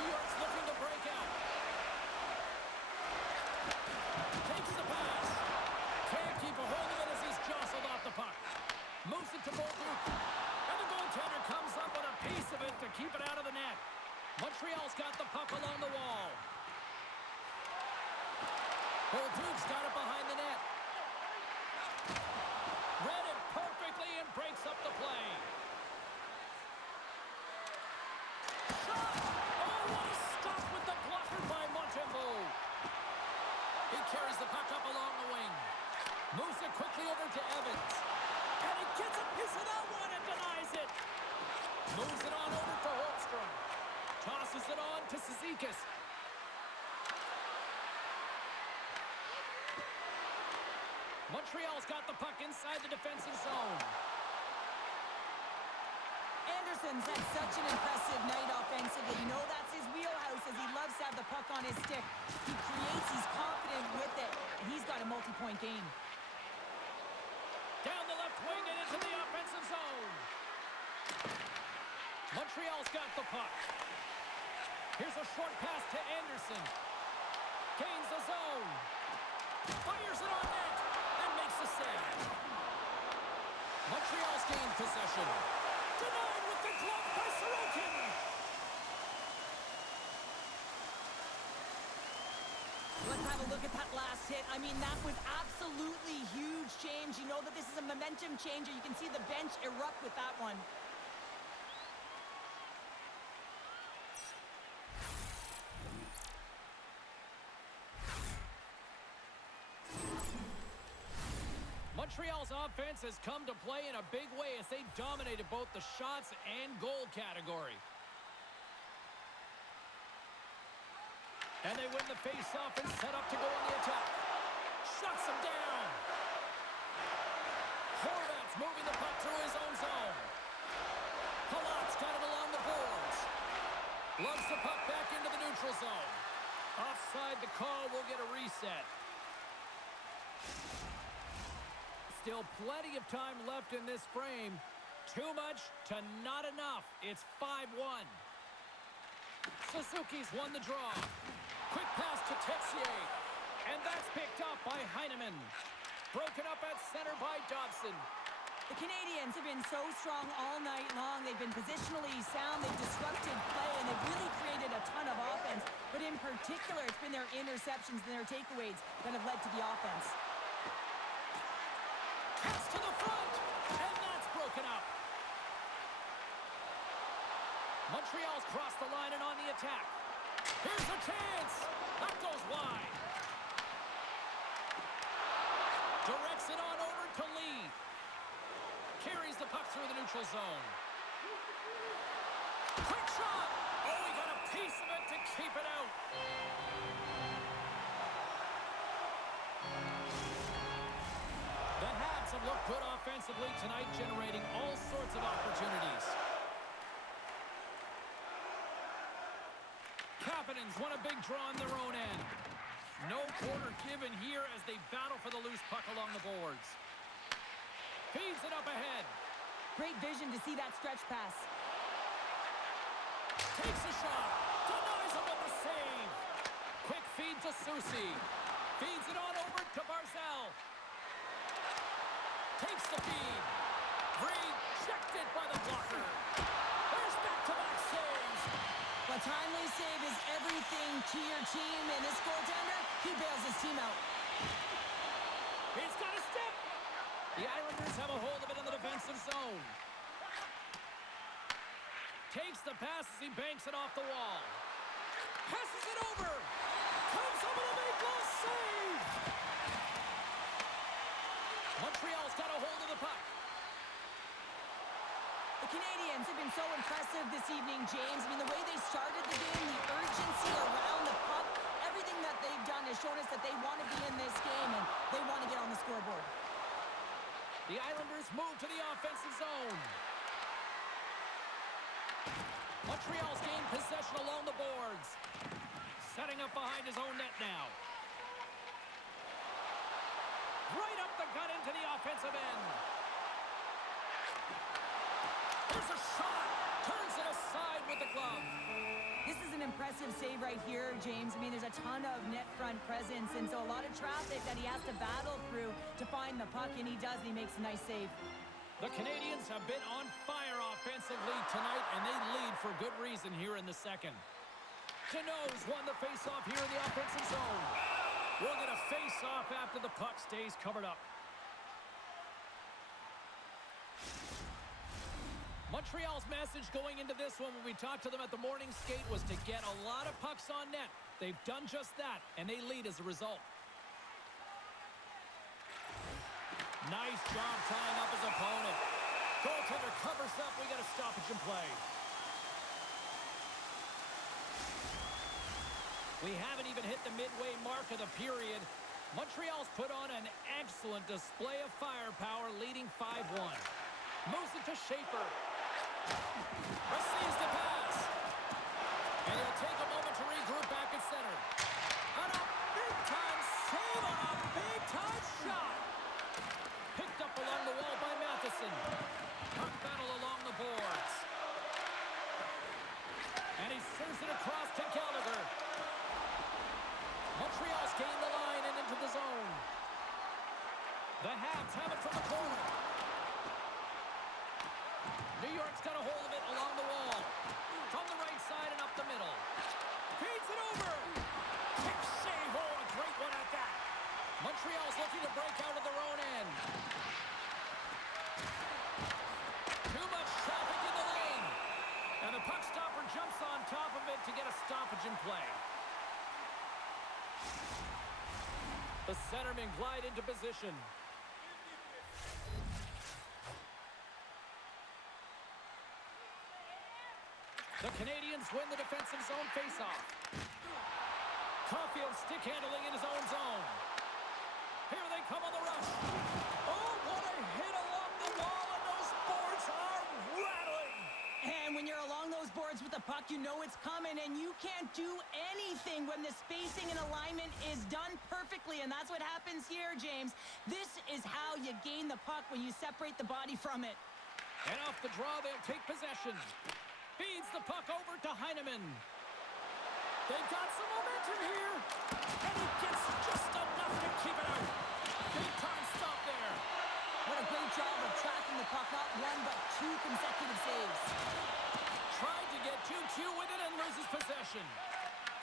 New York's looking to break out. Takes the pass. Can't keep a hold of it as he's jostled off the puck. Moves it to Bolduc. And the goaltender comes up with a piece of it to keep it out of the net. Montreal's got the puck along the wall. Bolduc's got it behind the net. Read it perfectly and breaks up the play. Shot! Oh, what a stop with the blocker by Montembeau. He carries the puck up along the wing. Moves it quickly over to Evans. And he gets a piece of that one and denies it. Moves it on over to Holmstrom. Tosses it on to Cizikas. Montreal's got the puck inside the defensive zone. Anderson's had such an impressive night offensively. You know that's his wheelhouse, as he loves to have the puck on his stick. He creates, he's confident with it, and he's got a multi-point game. Down the left wing and into the offensive zone. Montreal's got the puck. Here's a short pass to Anderson. Gains the zone. Fires it on net and makes the save. Montreal's gained possession. Denied with the glove by Sorokin. Let's have a look at that last hit. I mean, that was absolutely huge change. You know that this is a momentum changer. You can see the bench erupt with that one. Montreal's offense has come to play in a big way as they dominated both the shots and goal category. And they win the face-off and set up to go on the attack. Shuts him down. Horvat's moving the puck through his own zone. Palat's got it along the boards. Loves the puck back into the neutral zone. Offside the call will get a reset. Still plenty of time left in this frame. Too much to not enough. It's 5-1. Suzuki's won the draw. Quick pass to Texier. And that's picked up by Heineman. Broken up at center by Dobson. The Canadiens have been so strong all night long. They've been positionally sound. They've disrupted play, and they've really created a ton of offense. But in particular, it's been their interceptions and their takeaways that have led to the offense. Pass to the front, and that's broken up. Montreal's crossed the line and on the attack. Here's a chance. That goes wide. Directs it on over to Lee. Carries the puck through the neutral zone. Quick shot. Oh, he got a piece of it to keep it out. The Habs have looked good offensively tonight, generating all sorts of opportunities. Kapanen's won a big draw on their own end. No quarter given here as they battle for the loose puck along the boards. Feeds it up ahead. Great vision to see that stretch pass. Takes a shot. Denies him with the save. Quick feed to Soucy. Feeds it on over to Barzal. Takes the feed. Rejected by the blocker. There's back-to-back saves. A timely save is everything to your team, and this goaltender, he bails his team out. He's got a step. The Islanders have a hold of it in the defensive zone. Takes the pass as he banks it off the wall. Passes it over. Comes up with a big goal save. Montreal's got a hold of the puck. The Canadiens have been so impressive this evening, James. I mean, the way they started the game, the urgency around the puck, everything that they've done has shown us that they want to be in this game and they want to get on the scoreboard. The Islanders move to the offensive zone. Montreal's gained possession along the boards. Setting up behind his own net now. Right up the gut into the offensive end. There's a shot. Turns it aside with the glove. This is an impressive save right here, James. I mean, there's a ton of net front presence, and so a lot of traffic that he has to battle through to find the puck, and he does, and he makes a nice save. The Canadiens have been on fire offensively tonight, and they lead for good reason here in the second. Deneau's won the faceoff here in the offensive zone. We'll get a face-off after the puck stays covered up. Montreal's message going into this one when we talked to them at the morning skate was to get a lot of pucks on net. They've done just that, and they lead as a result. Nice job tying up his opponent. Goaltender covers up. We got a stoppage in play. We haven't even hit the midway mark of the period. Montreal's put on an excellent display of firepower, leading 5-1. Moves it to Schaefer. Receives the pass. And he'll take a moment to regroup back at center. And a big-time save on a big-time shot. Picked up along the wall by Matheson. Puck battle along the boards. And he serves it across to Gallagher. Montreal's gained the line and into the zone. The Habs have it from the corner. New York's got a hold of it along the wall. From the right side and up the middle. Feeds it over. Kick save. Oh, a great one at that. Montreal's looking to break out of their own end. Too much traffic in the lane. And the puck stopper jumps on top of it to get a stoppage in play. The centermen glide into position. The Canadiens win the defensive zone faceoff. Caulfield stick handling in his own zone. Here they come on the rush. Oh, what a hit along the wall, and those boards are rattling. And when you're along those boards with the puck, you know it's coming, and you can't do anything when the spacing and alignment is done perfectly, and that's what happens here, James. This is how you gain the puck when you separate the body from it. And off the draw, they'll take possession. Feeds the puck over to Heineman. They've got some momentum here. And he gets just enough to keep it out. Big time stop there. What a great job of tracking the puck. Not one, but two consecutive saves. Tried to get 2-2 with it and loses possession.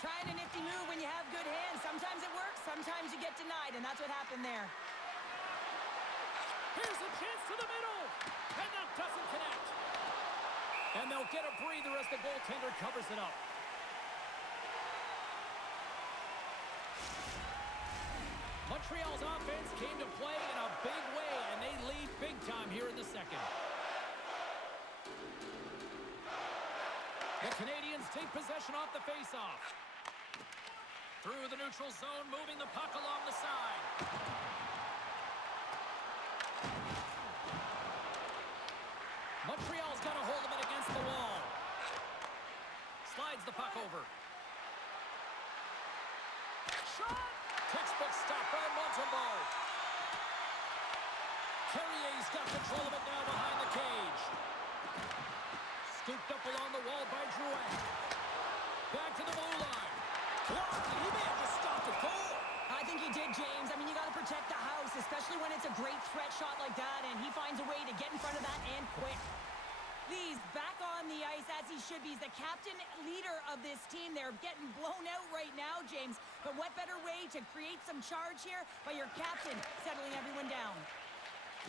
Trying a nifty move when you have good hands. Sometimes it works, sometimes you get denied, and that's what happened there. Here's a chance to the middle. And that doesn't connect. And they'll get a breather as the goaltender covers it up. Montreal's offense came to play in a big way, and they lead big time here in the second. The Canadiens take possession off the faceoff. Through the neutral zone, moving the puck along the side. Montreal's got a hold of it against the wall. Slides the puck over. Shot! Textbook stop by Montembeault. Carrier's got control of it now behind the cage. Scooped up along the wall by Drouin. Back to the blue line. Blocked, and he may have just stopped a goal. I think he did, James. I mean, you got to protect the house, especially when it's a great threat shot like that, and he finds a way to get in front of that and quick. He's back on the ice as he should be. He's the captain leader of this team. They're getting blown out right now, James. But what better way to create some charge here by your captain settling everyone down?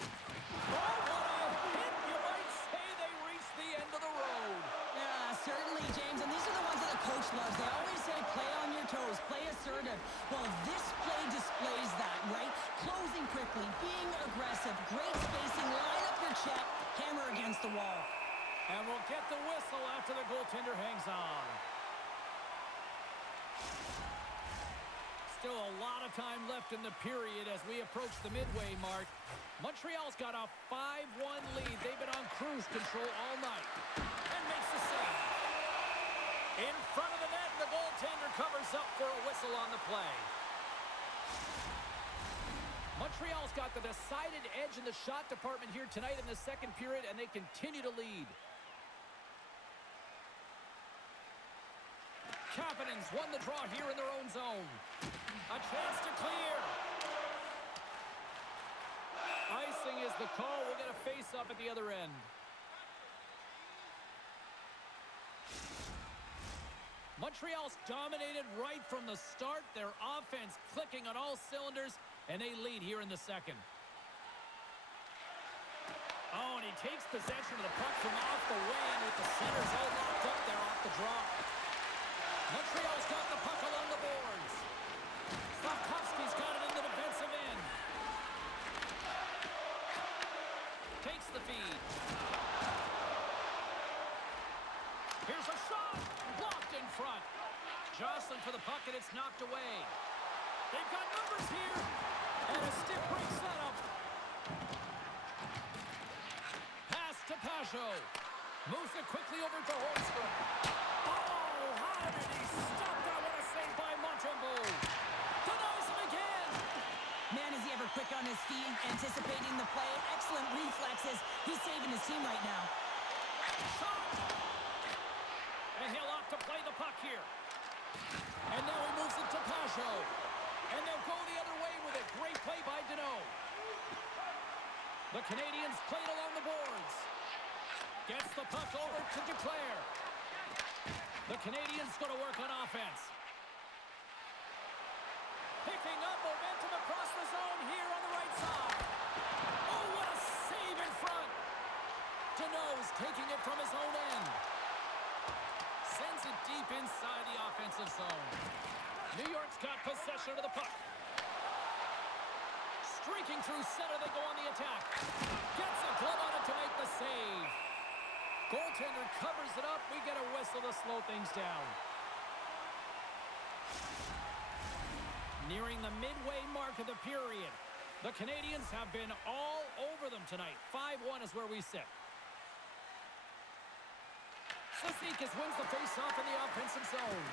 Oh, what a hit! You might say they reached the end of the road. Yeah, certainly, James. And these are the ones that the coach loves. They always say play on your toes, play assertive. Well, this play displays that, right? Closing quickly, being aggressive, great spacing, line up your check, hammer against the wall. And we'll get the whistle after the goaltender hangs on. Still a lot of time left in the period as we approach the midway mark. Montreal's got a 5-1 lead. They've been on cruise control all night. And makes the save. In front of the net, the goaltender covers up for a whistle on the play. Montreal's got the decided edge in the shot department here tonight in the second period, and they continue to lead. Kapanen's won the draw here in their own zone. A chance to clear. Icing is the call. We'll get a face-up at the other end. Montreal's dominated right from the start. Their offense clicking on all cylinders, and they lead here in the second. Oh, and he takes possession of the puck from off the wing with the centers all locked up there off the draw. Montreal's got the puck along the boards. Slavkovsky's got it in the defensive end. Takes the feed. Here's a shot. Blocked in front. Jostling for the puck, and it's knocked away. They've got numbers here. And a stick break setup. Pass to Pajot. Moves it quickly over to Holmstrom. Oh, how did he stop that? What a save by Montembeault. Denies him again. Man, is he ever quick on his feet, anticipating the play. Excellent reflexes. He's saving his team right now. Shot. And he'll opt to play the puck here. And now he moves it to Pajot. And they'll go the other way with it. Great play by Deneau. The Canadiens played along the boards. Gets the puck over to Duclair. The Canadiens going to work on offense. Picking up momentum across the zone here on the right side. Oh, what a save in front. Deneau's taking it from his own end. Sends it deep inside the offensive zone. New York's got possession of the puck. Streaking through center, they go on the attack. Gets a glove on it to make the save. Goaltender covers it up. We get a whistle to slow things down. Nearing the midway mark of the period. The Canadiens have been all over them tonight. 5-1 is where we sit. Cizikas wins the face-off in the offensive zone.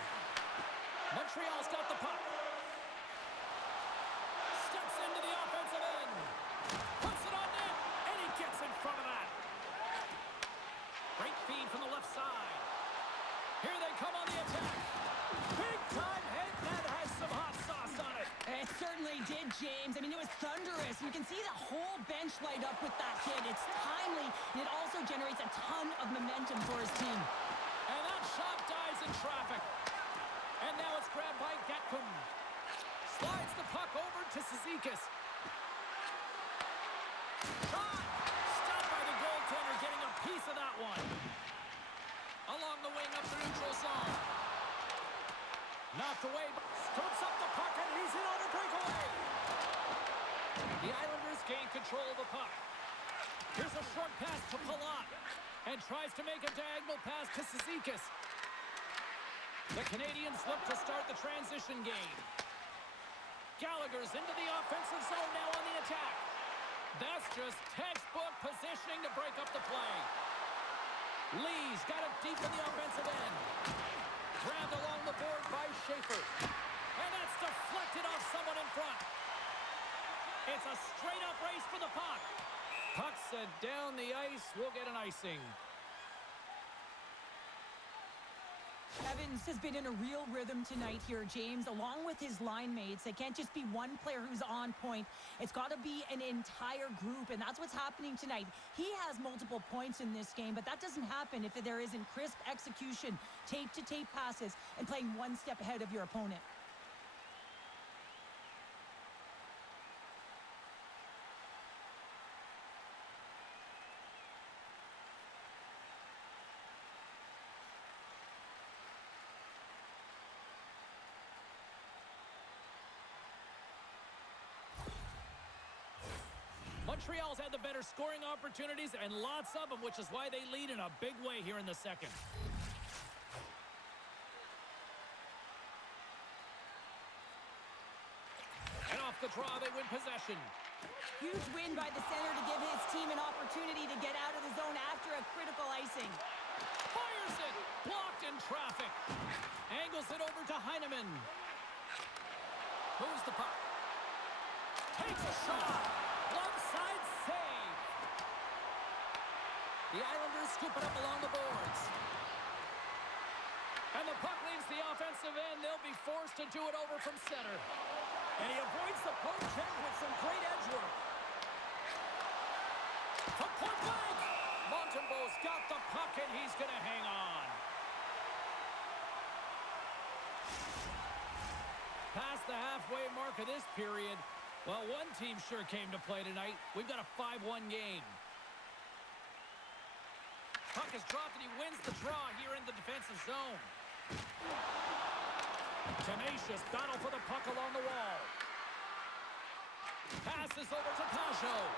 Montreal's got the puck. Steps into the offensive end. Puts it on net, and he gets in front of that. Great feed from the left side. Here they come on the attack. Big-time head that has some hot sauce on it. It certainly did, James. I mean, it was thunderous. You can see the whole bench light up with that hit. It's timely, and it also generates a ton of momentum for his team. And that shot dies in traffic. And now it's grabbed by Gatkum. Slides the puck over to Cizikas. Shot! Stopped by the goaltender, getting a piece of that one. Along the wing up the neutral zone. Knocked away, scoops up the puck, and he's in on a breakaway. The Islanders gain control of the puck. Here's a short pass to Palat, and tries to make a diagonal pass to Cizikas. The Canadiens look to start the transition game. Gallagher's into the offensive zone now on the attack. That's just textbook positioning to break up the play. Lee's got it deep in the offensive end. Grabbed along the board by Schaefer. And that's deflected off someone in front. It's a straight-up race for the puck. Puck set down the ice. We'll get an icing. Evans has been in a real rhythm tonight here, James, along with his line mates. It can't just be one player who's on point. It's got to be an entire group, and that's what's happening tonight. He has multiple points in this game, but that doesn't happen if there isn't crisp execution, tape-to-tape passes, and playing one step ahead of your opponent. Montreal's had the better scoring opportunities and lots of them, which is why they lead in a big way here in the second. And off the draw, they win possession. Huge win by the center to give his team an opportunity to get out of the zone after a critical icing. Fires it! Blocked in traffic. Angles it over to Heineman. Moves the puck. Takes a shot. Left side save. The Islanders scoop it up along the boards. And the puck leaves the offensive end. They'll be forced to do it over from center. And he avoids the poke check with some great edge work. From point blank. Montembeau's got the puck, and he's going to hang on. Past the halfway mark of this period. Well, one team sure came to play tonight. We've got a 5-1 game. Puck is dropped, and he wins the draw here in the defensive zone. Tenacious battle for the puck along the wall. Passes over to Pajot.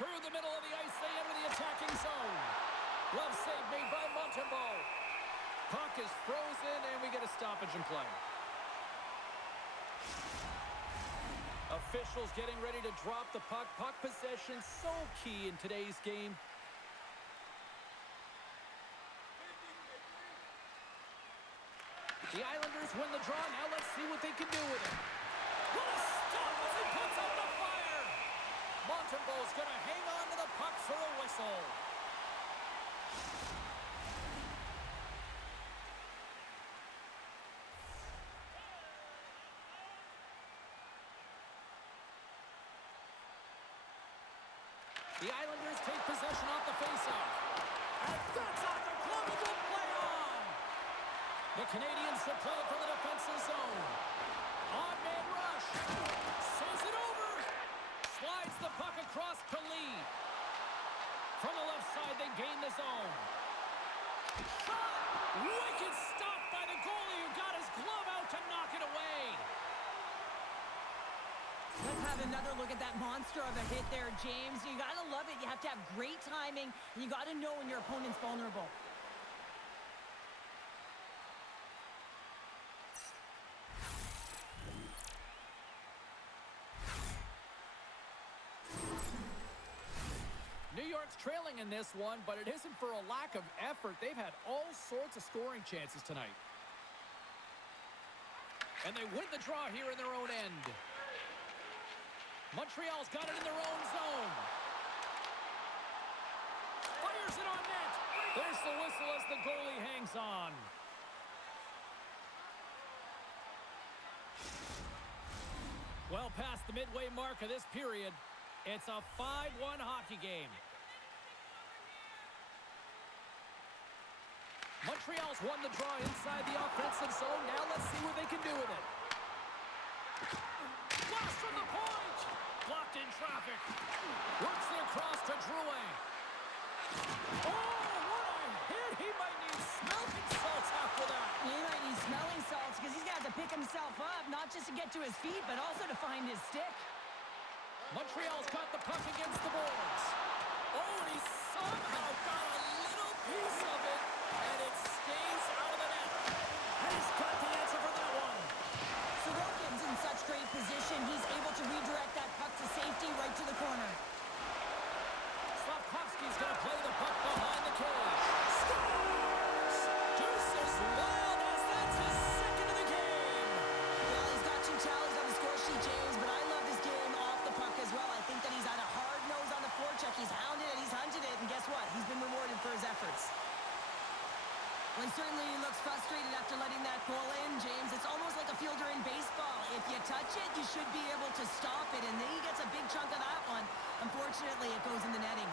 Through the middle of the ice, they enter the attacking zone. Glove save made by Montembeau. Puck is frozen, and we get a stoppage in play. Officials getting ready to drop the puck. Puck possession so key in today's game. The Islanders win the draw. Now let's see what they can do with it. What a stop as he puts out the fire. Montembeau's going to hang on to the puck for a whistle. The Islanders take possession off the faceoff. And that's off the glove of the play on. The Canadiens should play it from the defensive zone. On-man rush. Saves it over. Slides the puck across to Lee. From the left side, they gain the zone. Shot! Wicked stop by the goalie who got his glove out to knock it away. Let's have another look at that monster of a hit there, James. You got to love it. You have to have great timing, and you got to know when your opponent's vulnerable. New York's trailing in this one, but it isn't for a lack of effort. They've had all sorts of scoring chances tonight. And they win the draw here in their own end. Montreal's got it in their own zone. Fires it on net. There's the whistle as the goalie hangs on. Well past the midway mark of this period, it's a 5-1 hockey game. Montreal's won the draw inside the offensive zone. Now let's see what they can do with it. Blast from the point! Blocked in traffic. Works it across to Drouin. Oh, what a hit! He might need smelling salts after that. He might need smelling salts because he's got to pick himself up, not just to get to his feet, but also to find his stick. Montreal's got the puck against the boards. Oh, and he somehow got a little piece of it, and it stays out of the net. And he's got the answer for that one. Sorokin's in such great position, he's able to redirect that puck to safety right to the corner. Slavkovsky's going to play the puck behind the cage. Scores! Deuces wild as that's his second of the game. Well, he's got 2 tallies on the score sheet, James, but I love this game off the puck as well. I think that he's had a hard nose on the forecheck. He's hounded it, he's hunted it, and guess what? He's been rewarded for his efforts. Well, he certainly looks frustrated after letting that goal in, James. It's almost like a fielder in baseball. If you touch it, you should be able to stop it, and then he gets a big chunk of that one. Unfortunately, it goes in the netting.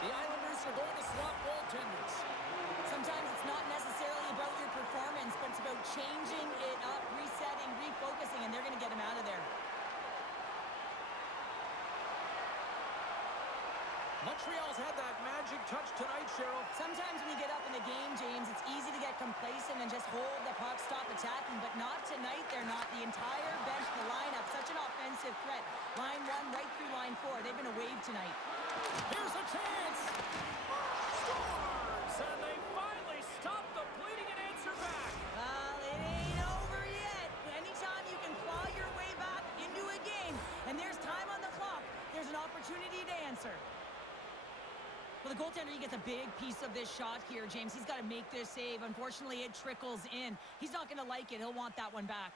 The Islanders are going to swap goaltenders. Sometimes it's not necessarily about your performance, but it's about changing it up, resetting, refocusing, and they're going to get him out of there. Montreal's had that magic touch tonight, Cheryl. Sometimes when you get up in the game, James, it's easy to get complacent and just hold the puck, stop attacking, but not tonight. They're not. The entire bench, the lineup, such an offensive threat. Line 1 right through line 4. They've been a wave tonight. Here's a chance. Scores! And they finally stop the bleeding and answer back. Well, it ain't over yet. Anytime you can claw your way back into a game, and there's time on the clock, there's an opportunity to answer. Well, the goaltender, he gets a big piece of this shot here, James. He's got to make this save. Unfortunately, it trickles in. He's not going to like it. He'll want that one back.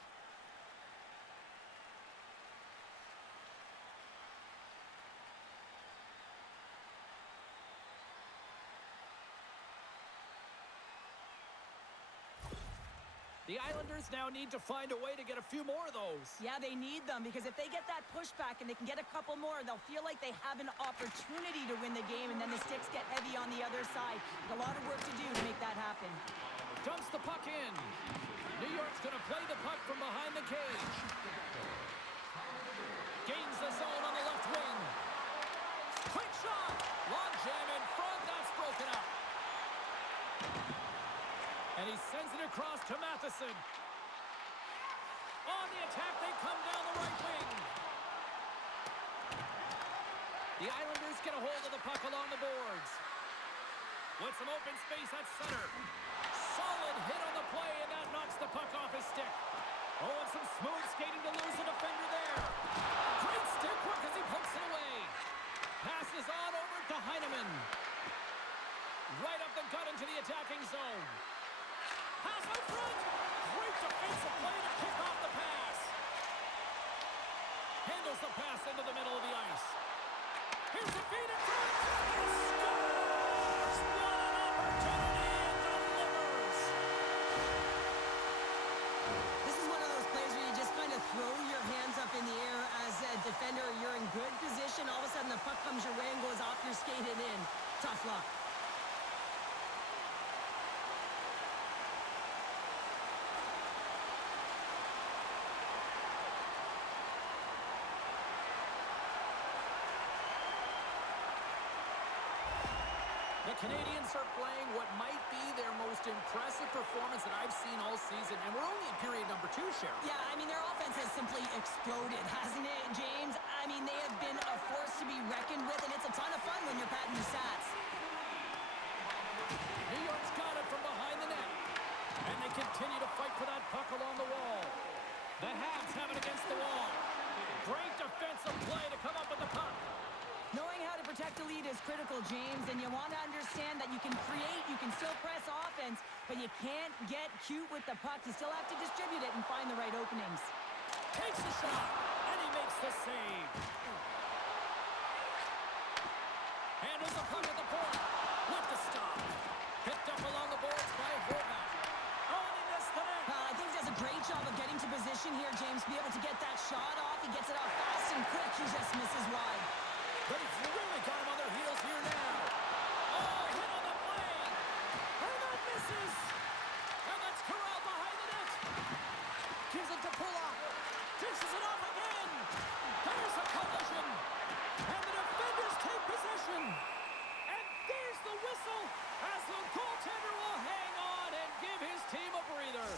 The Islanders now need to find a way to get a few more of those. Yeah, they need them, because if they get that pushback and they can get a couple more, they'll feel like they have an opportunity to win the game, and then the sticks get heavy on the other side. A lot of work to do to make that happen. Dumps the puck in. New York's going to play the puck from behind the cage. Gains the zone on the left wing. Quick shot. Long jam in front. That's broken up. And he sends it across to Matheson. On the attack, they come down the right wing. The Islanders get a hold of the puck along the boards. With some open space at center. Solid hit on the play, and that knocks the puck off his stick. Oh, and some smooth skating to lose a defender there. Great stick work as he pokes it away. Passes on over to Heineman. Right up the gut into the attacking zone. Pass out front. Great defensive play to kick off the pass. Handles the pass into the middle of the ice. Here's the feed in front. He scores! What an opportunity and delivers. This is one of those plays where you just kind of throw your hands up in the air as a defender. You're in good position. All of a sudden, the puck comes your way and goes off your skate and in. Tough luck. The Canadiens are playing what might be their most impressive performance that I've seen all season, and we're only in period number 2, Cheryl. Yeah, I mean, their offense has simply exploded, hasn't it, James? I mean, they have been a force to be reckoned with, and it's a ton of fun when you're patting your stats. New York's got it from behind the net, and they continue to fight for that puck along the wall. The Habs have it against the wall. Great defensive play to come up with the puck. Knowing how to protect the lead is critical, James, and you want to understand that you can create, you can still press offense, but you can't get cute with the puck. You still have to distribute it and find the right openings. Takes the shot, and he makes the save. Handles the puck at the point. With the stop. Picked up along the boards by Horvath. Oh, and he missed the net. I think he does a great job of getting to position here, James, to be able to get that shot off. He gets it off fast and quick. He just misses wide. But he's really got him on their heels here now. Oh, hit on the play. And that misses. And that's corralled behind the net. Gives it to Pulock. Dishes it off again. There's a collision. And the defenders take possession. And there's the whistle as the goaltender will hang on and give his team a breather.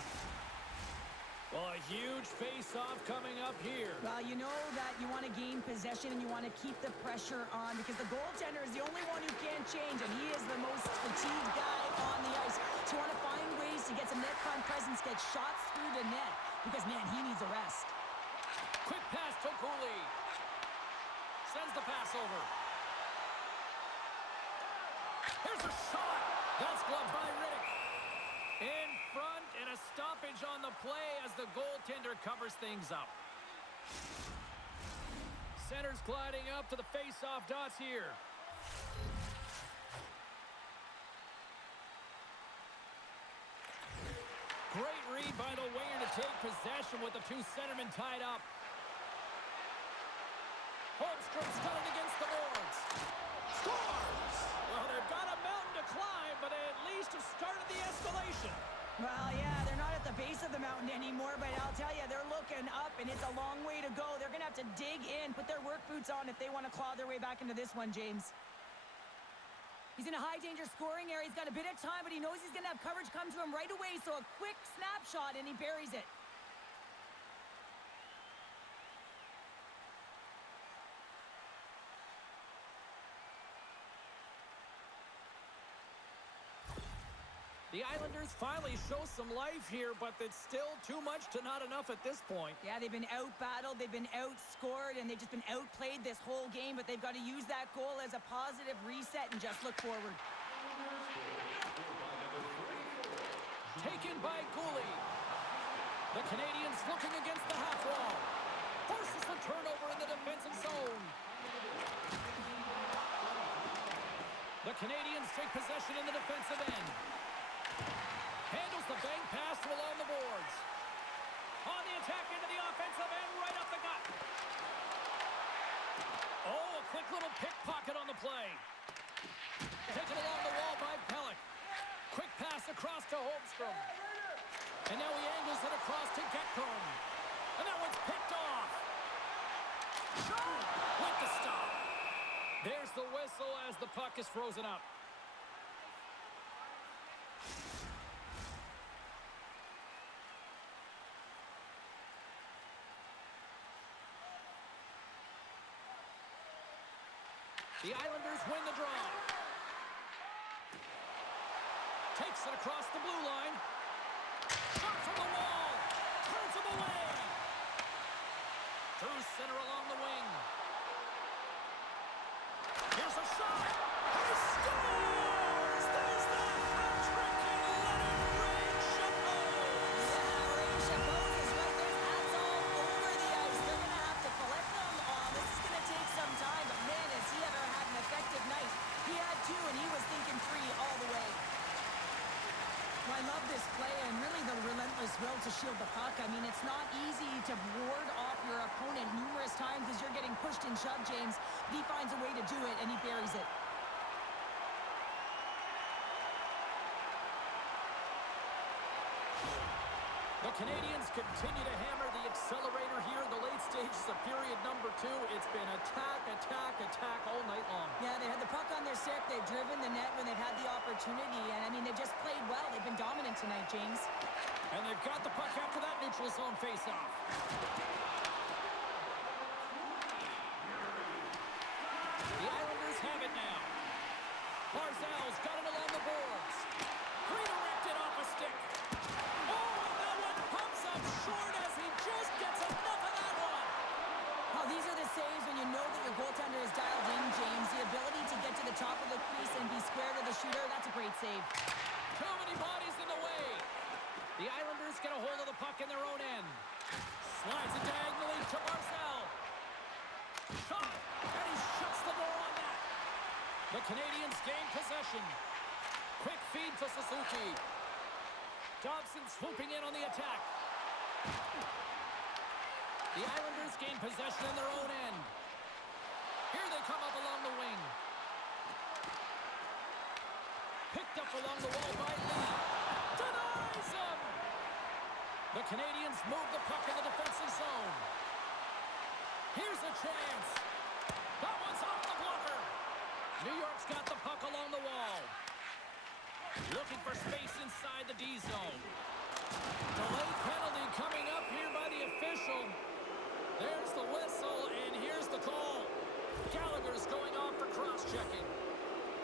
Well, a huge face-off coming up here. Well, you know that you want to gain possession and you want to keep the pressure on because the goaltender is the only one who can't change, and he is the most fatigued guy on the ice. So you want to find ways to get some net front presence, get shots through the net because, man, he needs a rest. Quick pass to Cooley. Sends the pass over. Here's a shot. That's gloved by Riddick. In front, and a stoppage on the play as the goaltender covers things up. Center's gliding up to the face-off dots here. Great read by the winger to take possession with the two centermen tied up. Holmstrom's got it against the boards. Scores! Well, they've got a mountain to climb, but at least have started the escalation. Well, yeah, they're not at the base of the mountain anymore, but I'll tell you, they're looking up, and it's a long way to go. They're going to have to dig in, put their work boots on if they want to claw their way back into this one, James. He's in a high-danger scoring area. He's got a bit of time, but he knows he's going to have coverage come to him right away, so a quick snapshot, and he buries it. The Islanders finally show some life here, but it's still too much to not enough at this point. Yeah, they've been out-battled, they've been outscored, and they've just been outplayed this whole game, but they've got to use that goal as a positive reset and just look forward. Taken by Cooley. The Canadiens looking against the half wall. Forces the turnover in the defensive zone. The Canadiens take possession in the defensive end. Handles the bank pass to along the boards. On the attack into the offensive end, right up the gut. Oh, a quick little pickpocket on the play. Taken along the wall by Pellick. Quick pass across to Holmstrom. And now he angles it across to Getcomb. And that one's picked off. Shot with the stop. There's the whistle as the puck is frozen up. The Islanders win the draw. Takes it across the blue line. Shot from the wall. Turns him away. Through center along the wing. Here's a shot. He scores! There's the hat trick in Leonard Ray Chabot. Yeah, Ray Chabot is right. There's hats all over the ice. They're going to have to collect them. This is going to take some time, but man, has he ever had an effective night. He had two, and he was thinking three all the way. Well, I love this play and really the relentless will to shield the puck. I mean, it's not easy to ward off your opponent numerous times as you're getting pushed and shoved, James. But he finds a way to do it, and he buries it. The Canadiens continue to hammer the accelerator here in the late stages of period number 2. It's been attack, attack, attack all night long. Yeah, they had the puck on their stick. They've driven the net when they've had the opportunity. And, I mean, they've just played well. They've been dominant tonight, James. And they've got the puck after that neutral zone faceoff. The Islanders have it now. Barzal's got it along the boards. Redirected off a stick. Oh, and that one pumps up short as he just gets enough of that one. get a hold of the puck in their own end. Slides it diagonally to Barzal. Shot, and he shuts the door on that. The Canadiens gain possession. Quick feed to Suzuki. Dobson swooping in on the attack. The Islanders gain possession in their own end. Here they come up along the wing. Picked up along the wall by Lee. Denies him! The Canadiens move the puck in the defensive zone. Here's a chance. That one's off the blocker. New York's got the puck along the wall. Looking for space inside the D zone. Delayed penalty coming up here by the official. There's the whistle, and here's the call. Gallagher's going off for cross-checking.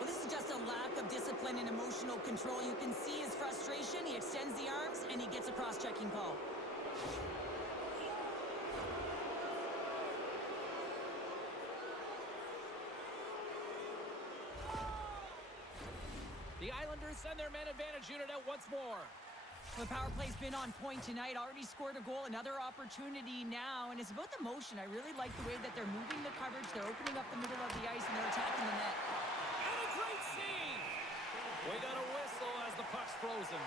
Well, this is just a lack of discipline and emotional control. You can see his frustration. He extends the arms, and he gets a cross-checking call. The Islanders send their man advantage unit out once more. The power play's been on point tonight. Already scored a goal. Another opportunity now. And it's about the motion. I really like the way that they're moving the coverage. They're opening up the middle of the ice, and they're attacking the net. And a great save! We got a whistle as the puck's frozen.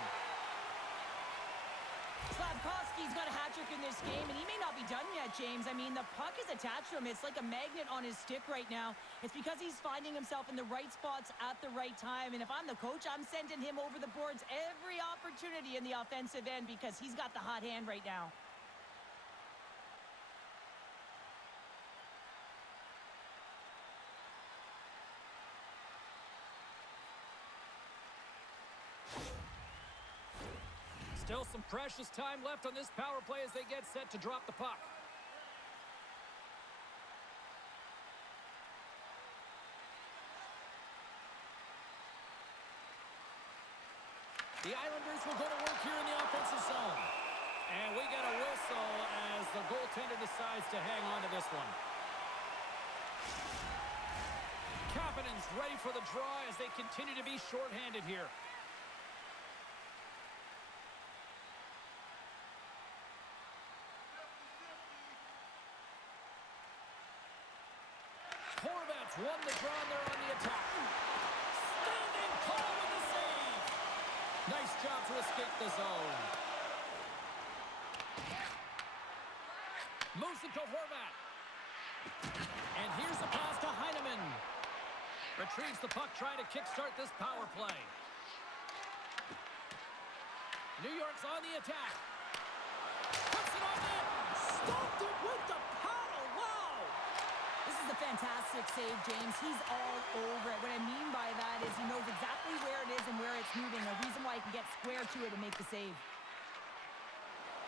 Slafkovsky's got a hat-trick in this game, and he may not be done yet, James. I mean, the puck is attached to him. It's like a magnet on his stick right now. It's because he's finding himself in the right spots at the right time. And if I'm the coach, I'm sending him over the boards every opportunity in the offensive end because he's got the hot hand right now. Still some precious time left on this power play as they get set to drop the puck. The Islanders will go to work here in the offensive zone. And we got a whistle as the goaltender decides to hang on to this one. Kapanen's ready for the draw as they continue to be shorthanded here. Horvat's won the draw and they're on the attack. Standing tall with the save. Nice job to escape the zone. Moves it to Horvat. And here's the pass to Heineman. Retrieves the puck trying to kickstart this power play. New York's on the attack. Puts it on net. Stopped it with the paddle. Wow! This is a fantastic save, James. He's all over it. What I mean by that is he knows exactly where it is and where it's moving. A reason why he can get square to it and make the save.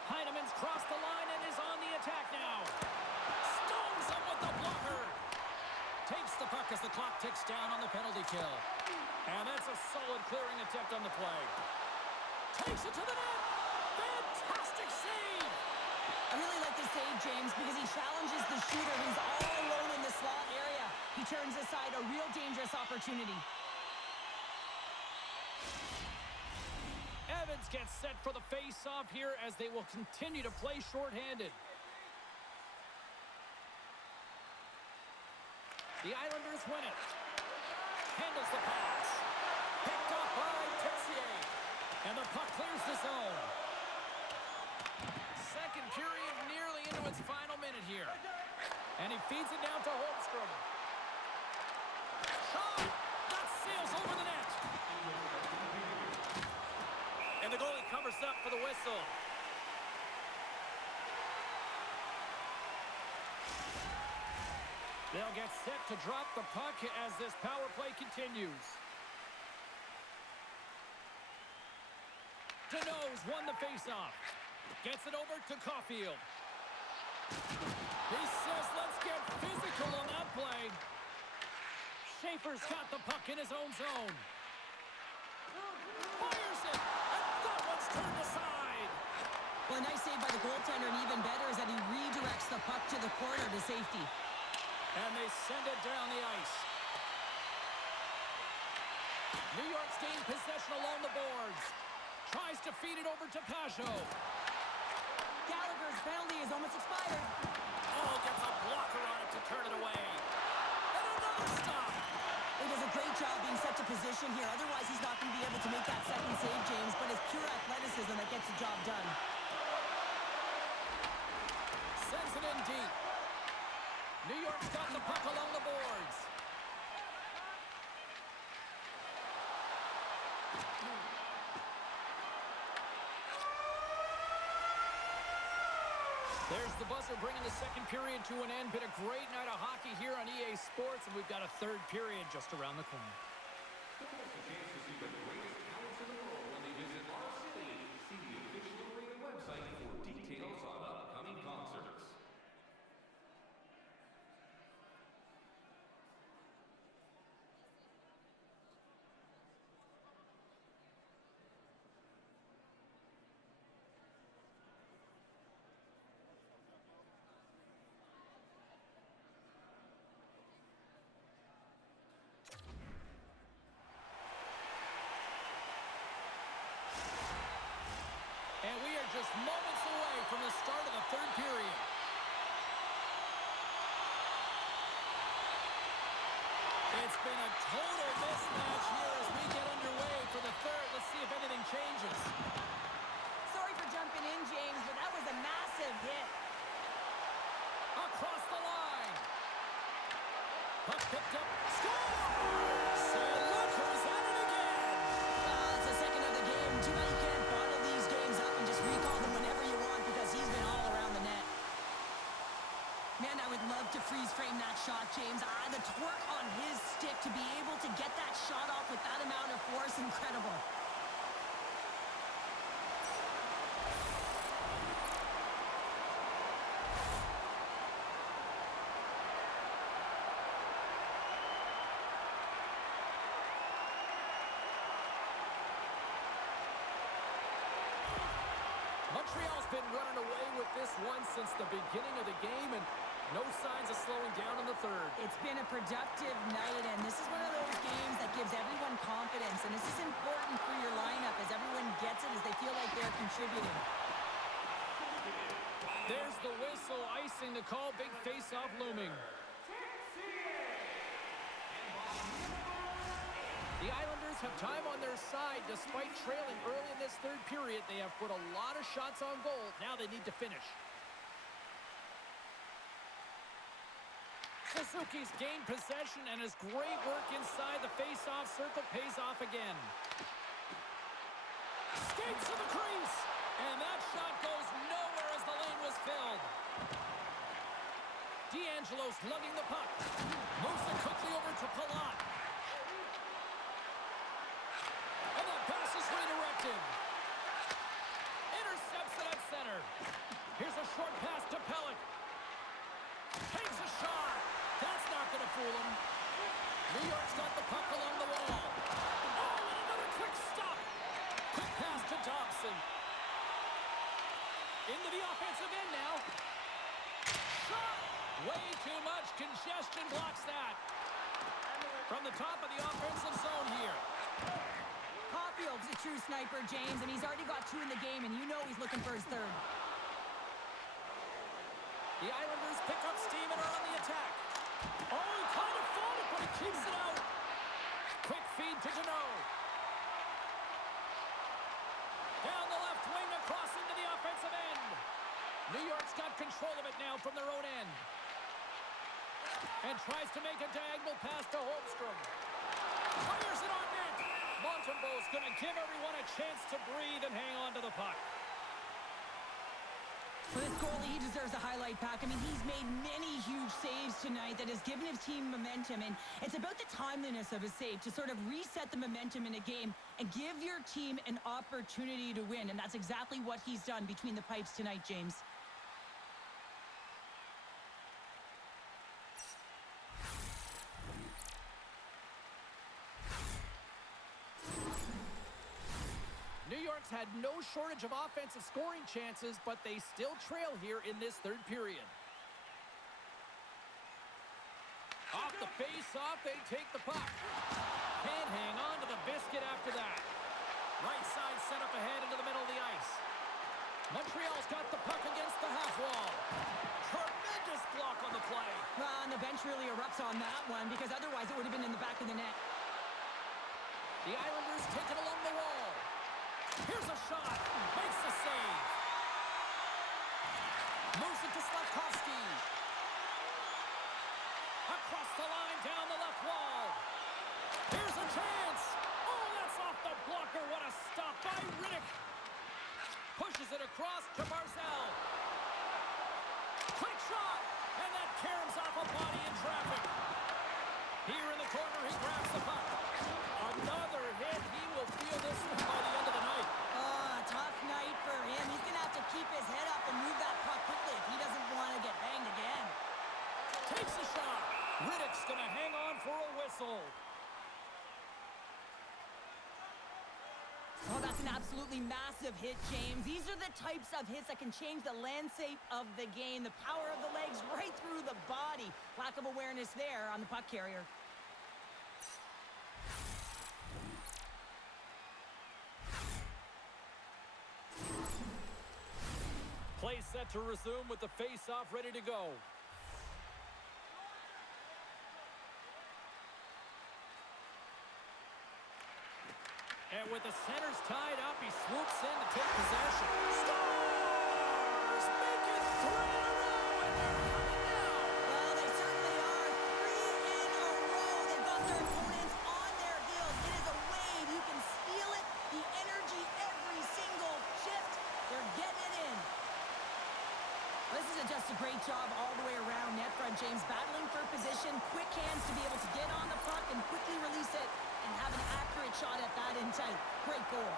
Heineman's crossed the line and is on the attack now. Stones him with the blocker. Takes the puck as the clock ticks down on the penalty kill. And that's a solid clearing attempt on the play. Takes it to the net. Fantastic save. I really like this save, James, because he challenges the shooter who's all alone in the slot area. He turns aside a real dangerous opportunity. Evans gets set for the face-off here as they will continue to play shorthanded. The Islanders win it. Handles the pass. Picked off by Texier. And the puck clears the zone. Second period nearly into its final minute here. And he feeds it down to Holmstrom. Shot! That sails over the net. And the goalie covers up for the whistle. They'll get set to drop the puck as this power play continues. Deneau's won the faceoff. Gets it over to Caulfield. He says, let's get physical on that play. Schaefer's got the puck in his own zone. Fires it, and that one's turned aside. Well, a nice save by the goaltender, and even better is that he redirects the puck to the corner to safety. And they send it down the ice. New York's gained possession along the boards. Tries to feed it over to Pajot. penalty is almost expired. Oh, gets a blocker on it to turn it away. And another stop. He does a great job being set to position here. Otherwise, he's not going to be able to make that second save, James. But it's pure athleticism that gets the job done. Sends it in deep. New York's got the puck along the boards. There's the buzzer bringing the second period to an end. Been a great night of hockey here on EA Sports, and we've got a third period just around the corner. Don't miss a chance to see the greatest talents in the world when they visit our city. See the official arena website for details on upcoming concerts. And we are just moments away from the start of the third period. It's been a total mismatch here as we get underway for the third. Let's see if anything changes. Sorry for jumping in, James, but that was a massive hit. Across the line. Puck picked up. Score! Say, look who's at it again. It's the second of the game. Too bad you can't bottle these games up and just recall them whenever you want because he's been all around the net. Man, I would love to freeze frame that shot, James. The torque on his stick to be able to get that shot off with that amount of force, incredible. Montreal's been running away with this one since the beginning of the game, and no signs of slowing down in the third. It's been a productive night, and this is one of those games that gives everyone confidence, and this is important for your lineup as everyone gets it, as they feel like they're contributing. There's the whistle, icing the call, big face-off looming. The Islanders have time on their side. Despite trailing early in this third period, they have put a lot of shots on goal. Now they need to finish. Suzuki's gained possession, and his great work inside the face-off circle pays off again. Skates to the crease, and that shot goes nowhere as the lane was filled. D'Angelo's lugging the puck. Moves it quickly over to Palat. And that pass is redirected. Intercepts it at center. Here's a short pass to Pellick. Takes a shot. That's not going to fool him. New York's got the puck along the wall. Oh, and another quick stop. Quick pass to Dobson. Into the offensive end now. Shot. Way too much congestion blocks that. From the top of the offensive zone here. Caulfield's a true sniper, James, and he's already got 2 in the game, and you know he's looking for his third. The Islanders pick up steam and are on the attack. Oh, he kind of fought it, but he keeps it out. Quick feed to Deneau. Down the left wing, across into the offensive end. New York's got control of it now from their own end. And tries to make a diagonal pass to Holmstrom. Fires it on net. Montembeau's going to give everyone a chance to breathe and hang on to the puck. For this goalie, he deserves a highlight pack. I mean, he's made many huge saves tonight that has given his team momentum, and it's about the timeliness of his save to sort of reset the momentum in a game and give your team an opportunity to win, and that's exactly what he's done between the pipes tonight, James. New York's had no shortage of offensive scoring chances, but they still trail here in this third period. Off the face-off, they take the puck. Can't hang on to the biscuit after that. Right side set up ahead into the middle of the ice. Montreal's got the puck against the half wall. Tremendous block on the play. Well, and the bench really erupts on that one because otherwise it would have been in the back of the net. The Islanders take it along the wall. Here's a shot. Makes the save. Moves it to Slavkovsky. Across the line, down the left wall. Here's a chance. Oh, that's off the blocker. What a stop by Riddick. Pushes it across to Barzal. Quick shot. And that caroms off a body in traffic. Here in the corner, he grabs the puck. Another hit. He will feel this one by the end of the night. Tough night for him. He's going to have to keep his head up and move that puck quickly if he doesn't want to get banged again. Takes a shot. Riddick's going to hang on for a whistle. Oh, that's an absolutely massive hit, James. These are the types of hits that can change the landscape of the game. The power of the legs right through the body. Lack of awareness there on the puck carrier. Play set to resume with the face-off ready to go. And with the centers tied up, he swoops in to take possession. Stars make it 3 in a row, and they're coming now. Well, they certainly are. 3 in a row. They've got their opponents on their heels. It is a wave. You can feel it. The energy every single shift. They're getting it in. This is just a great job all the way around net front, James. Battling for position, quick hands to be able to get on the puck and quickly release it and have an accurate shot at that in tight. Great goal.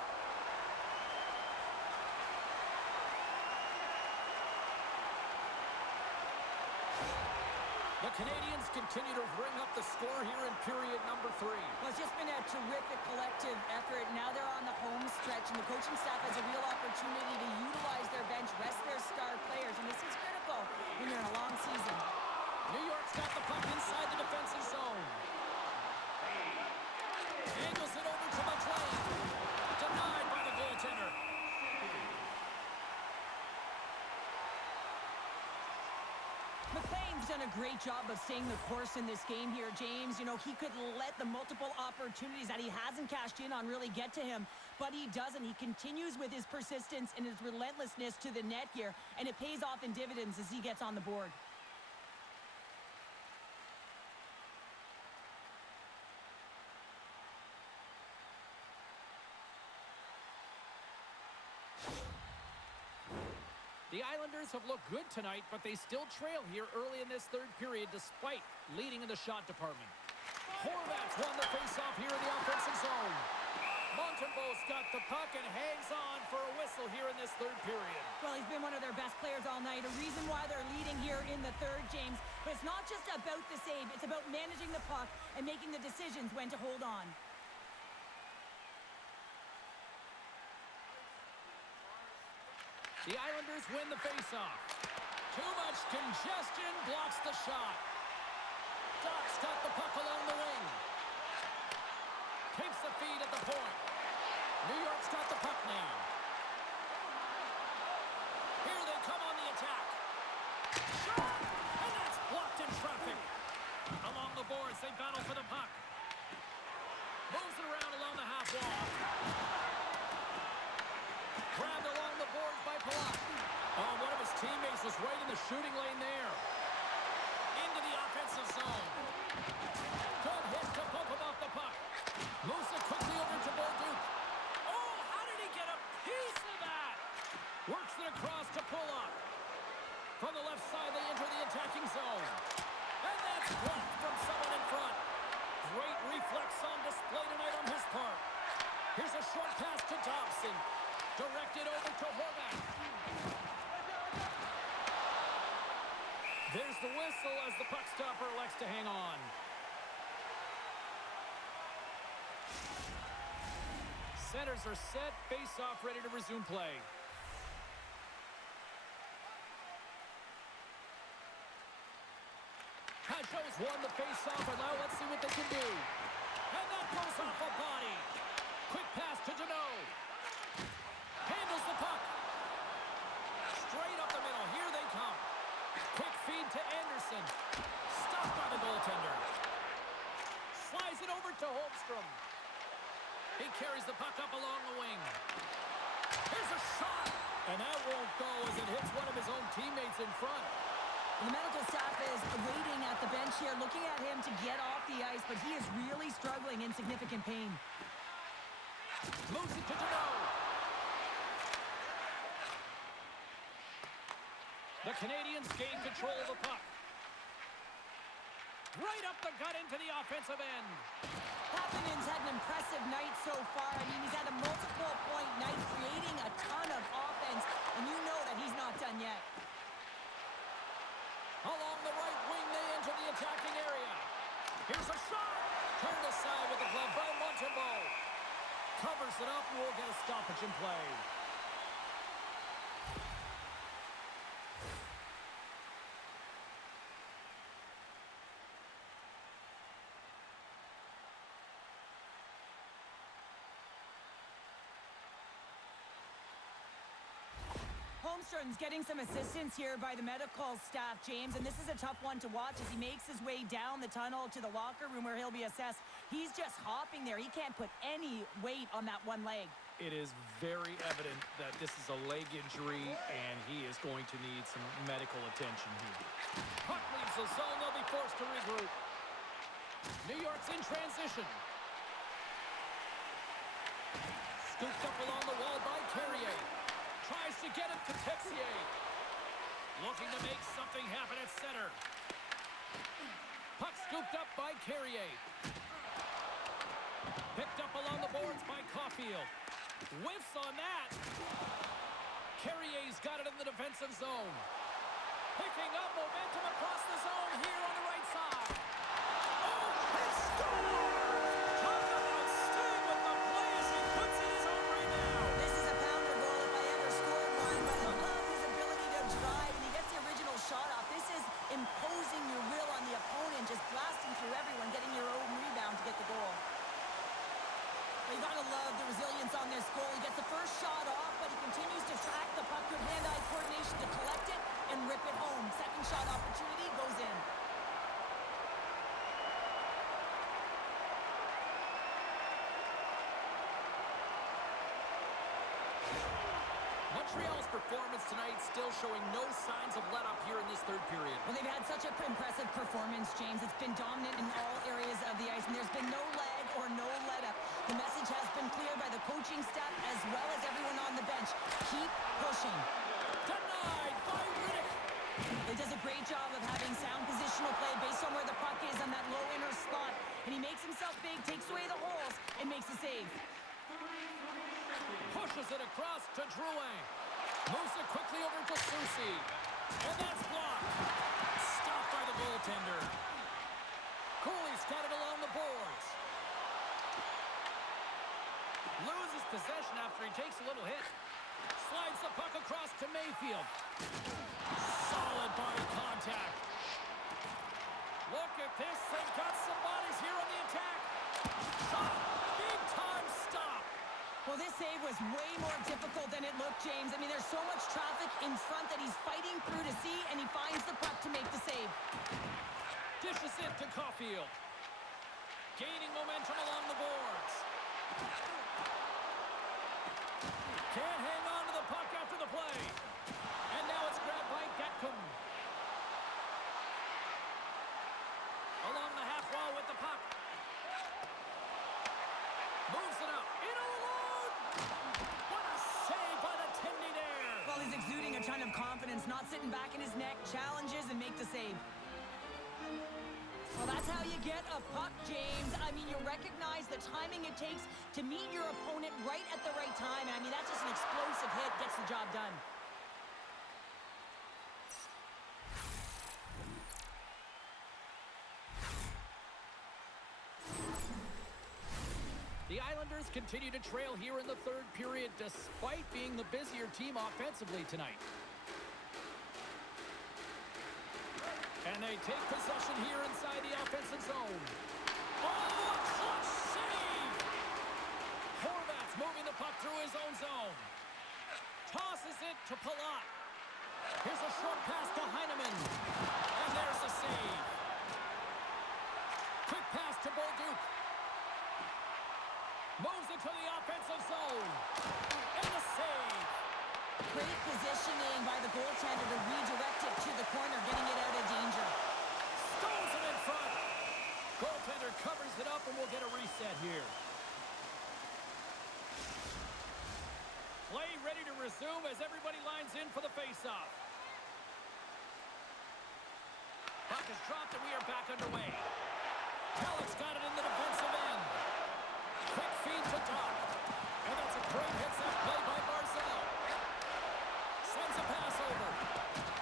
The Canadiens continue to ring up the score here in period number 3. Well, it's just been a terrific collective effort. Now they're on the home stretch, and the coaching staff has a real opportunity to utilize their bench, rest their star players, and this is critical when you're in a long season. New York's got the puck inside the defensive zone. Angles it over to McLean. Denied by the goaltender. McLean's done a great job of staying the course in this game here, James. You know, he could let the multiple opportunities that he hasn't cashed in on really get to him, but he doesn't. He continues with his persistence and his relentlessness to the net here, and it pays off in dividends as he gets on the board. The Islanders have looked good tonight, but they still trail here early in this third period despite leading in the shot department. Horvat's won the faceoff here in the offensive zone. Montembeault's got the puck and hangs on for a whistle here in this third period. Well, he's been one of their best players all night. A reason why they're leading here in the third, James. But it's not just about the save. It's about managing the puck and making the decisions when to hold on. The Islanders win the faceoff. Too much congestion blocks the shot. Doc's got the puck along the wing. Takes the feed at the point. New York's got the puck now. Here they come on the attack. Shot! And that's blocked in traffic. Along the boards, they battle for the puck. Moves it around along the half wall. Grabbed along the boards by Palat. Oh, one of his teammates was right in the shooting lane there. Into the offensive zone. Good hit to bump him off the puck. Moves it quickly over to Bolduc. Oh, how did he get a piece of that? Works it across to Pulock. From the left side, they enter the attacking zone. And that's blocked from someone in front. Great reflex on display tonight on his part. Here's a short pass to Dobson. Directed over to Horvat. There's the whistle as the puck stopper elects to hang on. Centers are set, face-off ready to resume play. Pajot's won the face-off, and now let's see what they can do. And that goes off a body. Quick pass to Deneau. Handles the puck. Anderson. Stopped by the goaltender. Slides it over to Holmstrom. He carries the puck up along the wing. Here's a shot. And that won't go as it hits one of his own teammates in front. The medical staff is waiting at the bench here, looking at him to get off the ice, but he is really struggling in significant pain. Moves it to Deneau. The Canadiens gain control of the puck. Right up the gut into the offensive end. Happening's had an impressive night so far. I mean, he's had a multiple-point night, creating a ton of offense, and you know that he's not done yet. Along the right wing, they enter the attacking area. Here's a shot. Turned aside with the glove by Montembeault. Covers it up and will get a stoppage in play. Holmstrom's getting some assistance here by the medical staff, James, and this is a tough one to watch as he makes his way down the tunnel to the locker room where he'll be assessed. He's just hopping there. He can't put any weight on that one leg. It is very evident that this is a leg injury, and he is going to need some medical attention here. Puck leaves the zone. They'll be forced to regroup. New York's in transition. Scooped up along the wall by Carrier. Tries to get it to Texier. Looking to make something happen at center. Puck scooped up by Carrier. Picked up along the boards by Caulfield. Whiffs on that. Carrier's got it in the defensive zone. Picking up momentum across the zone here on the right side. Oh, he scores! Talk about staying with the play as he puts in his own rebound. This is a pounder goal if I ever scored one, but I love his ability to drive, and he gets the original shot off. This is imposing your will on the opponent, just blasting through everyone, getting your own rebound to get the goal. You gotta love the resilience on this goal. He gets the first shot off, but he continues to track the puck. Good hand-eye coordination to collect it and rip it home. Second shot opportunity goes in. Montreal's performance tonight still showing no signs of let-up here in this third period. Well, they've had such an impressive performance, James. It's been dominant in all areas of the ice, and there's been no lag or no let-up. The message has been clear by the coaching staff as well as everyone on the bench. Keep pushing. Denied by Riddick. He does a great job of having sound positional play based on where the puck is on that low inner slot, and he makes himself big, takes away the holes, and makes a save. Pushes it across to Drouin. Moves it quickly over to Soucy. And that's blocked. Stopped by the goaltender. Cooley's got it along the boards. Loses possession after he takes a little hit. Slides the puck across to Mayfield. Solid body contact. Look at this. They've got some bodies here on the attack. Shot. Big time stop. Well, this save was way more difficult than it looked, James. I mean, there's so much traffic in front that he's fighting through to see, and he finds the puck to make the save. Dishes it to Caulfield. Gaining momentum along the boards. Can't hang on to the puck after the play. And now it's grabbed by Gatcomb. Along the half wall with the puck. Moves it up. In alone. What a save by the Tinney there. Well, he's exuding a ton of confidence, not sitting back in his neck, challenges and make the save. Well, that's how you get a puck, James. I mean, you recognize the timing it takes to meet your opponent right at the right time. And I mean, that's just an explosive hit, gets the job done. The Islanders continue to trail here in the third period despite being the busier team offensively tonight. And they take possession here inside the offensive zone. Oh, a clutch save! Horvat's moving the puck through his own zone. Tosses it to Palat. Here's a short pass to Heineman. And there's the save. positioning by the goaltender to redirect it to the corner, getting it out of danger. Stones it in front. Goaltender covers it up, and we'll get a reset here. Play ready to resume as everybody lines in for the faceoff. Puck is dropped, and we are back underway. Halleck's got it in the defensive end. Quick feed to top. And that's a great hits-up play by Barzal. Sends a pass over.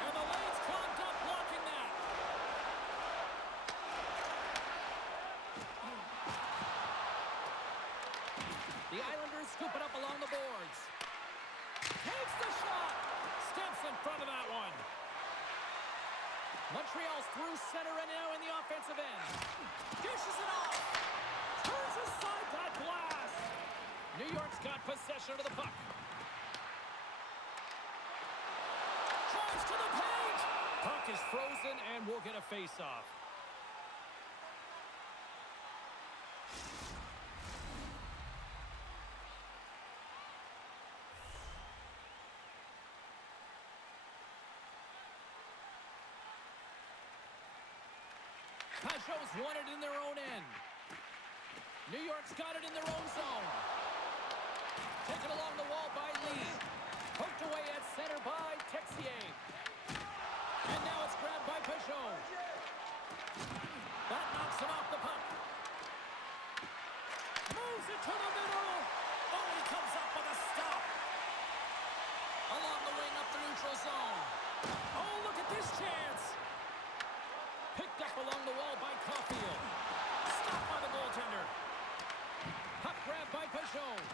And the lane's clogged up, blocking that. The Islanders scoop it up along the boards. Takes the shot. Steps in front of that one. Montreal's through center and now in the offensive end. Dishes it off. Turns aside that blast. New York's got possession of the puck. Drives to the paint. Puck is frozen and we'll get a face-off. Pajot's won it in their own end. New York's got it in their own zone. Taken along the wall by Lee. Poked away at center by Texier. And now it's grabbed by Pajot. That knocks him off the puck. Moves it to the middle. Oh, he comes up with a stop. Along the wing up the neutral zone. Oh, look at this chance. Picked up along the wall by Caulfield. Stopped by the goaltender. Puck grabbed by Pajot.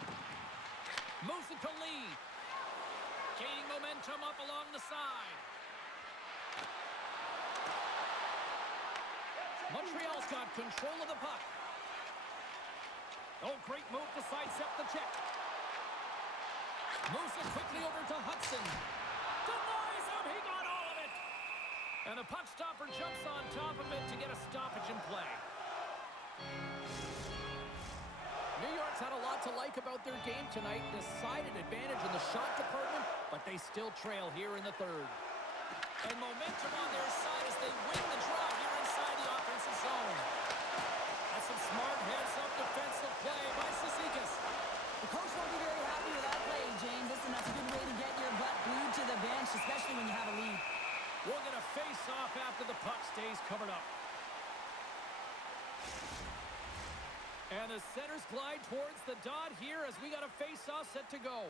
Moves it to Lee. Gaining momentum up along the side. Montreal's got control of the puck. Oh, great move to sidestep the check. Moves it quickly over to Hudson. Denies him. He got all of it. And the puck stopper jumps on top of it to get a stoppage in play. New York's had a lot to like about their game tonight. Decided advantage in the shot department, but they still trail here in the third. And momentum on their side as they win the draw here inside the offensive zone. That's some smart heads-up defensive play by Cizikas. The coach won't be very happy with that play, James. Listen, that's a good way to get your butt glued to the bench, especially when you have a lead. We'll get a face-off after the puck stays covered up. And the centers glide towards the dot here as we got a face-off set to go.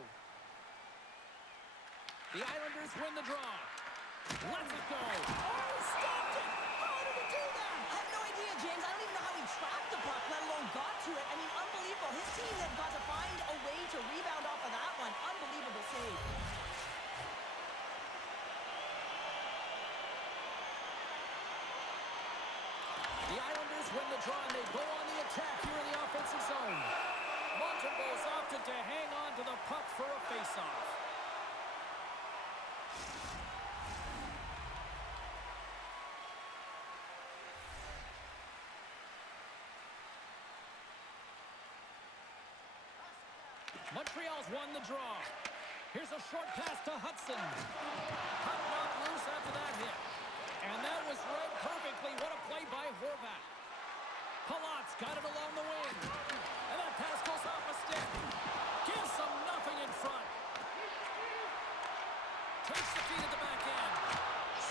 The Islanders win the draw. Let's it go. Oh, he stopped it! How did he do that? I have no idea, James. I don't even know how he tracked the puck, let alone got to it. I mean, unbelievable. His team has got to find a way to rebound off of that one. Unbelievable save. The Islanders win the draw, and they go on the attack here in the offensive zone. Montembeau's opted to hang on to the puck for a face-off. Montreal's won the draw. Here's a short pass to Hudson. Puck knocked loose after that hit. And that was read perfectly. What a play by Horvat. Palat's got it along the wing. And that pass goes off a stick. Gives them nothing in front. Takes the feed at the back end.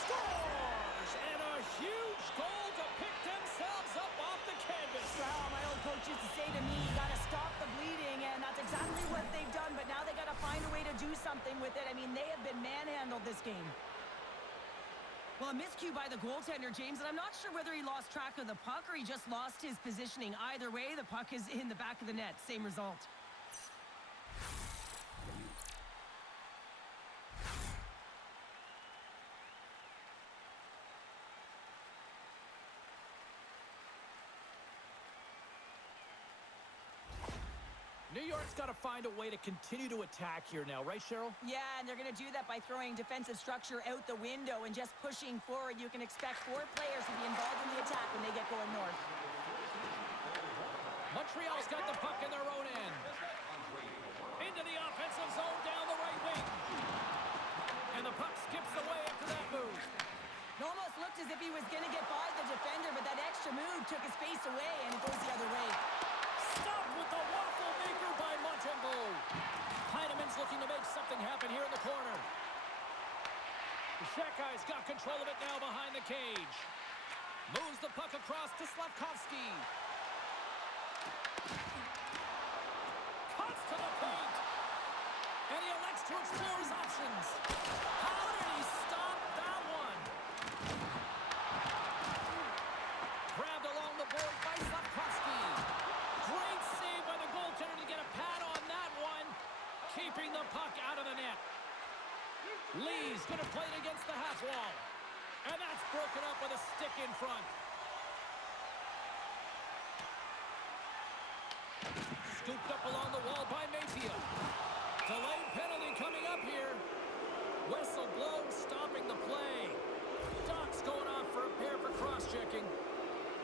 Scores! And a huge goal to pick themselves up off the canvas. Well, my old coach used to say to me, you got to stop the bleeding, and that's exactly what they've done, but now they got to find a way to do something with it. I mean, they have been manhandled this game. Well, a miscue by the goaltender, James, and I'm not sure whether he lost track of the puck or he just lost his positioning. Either way, the puck is in the back of the net. Same result. New York's got to find a way to continue to attack here now, right, Cheryl? Yeah, and they're going to do that by throwing defensive structure out the window and just pushing forward. You can expect 4 players to be involved in the attack when they get going north. Montreal's got the puck in their own end. Into the offensive zone down the right wing. looked as if he was going to get by the defender, but that extra move took his face away, and it goes the other way. Stopped with the waffle maker by Montembeault. Heinemann's looking to make something happen here in the corner. Shekai's got control of it now behind the cage. Moves the puck across to Slavkovsky. Cuts to the paint. And he elects to explore his options. How did he stop that one? Grabbed along the board by Slavkovsky. Great save by the goaltender to get a pad on that one. Keeping the puck out of the net. Lee's going to play it against the half wall. And that's broken up with a stick in front. Scooped up along the wall by Mayfield. Delayed penalty coming up here. Whistle blown, stopping the play. Doc's going off for a pair for cross-checking.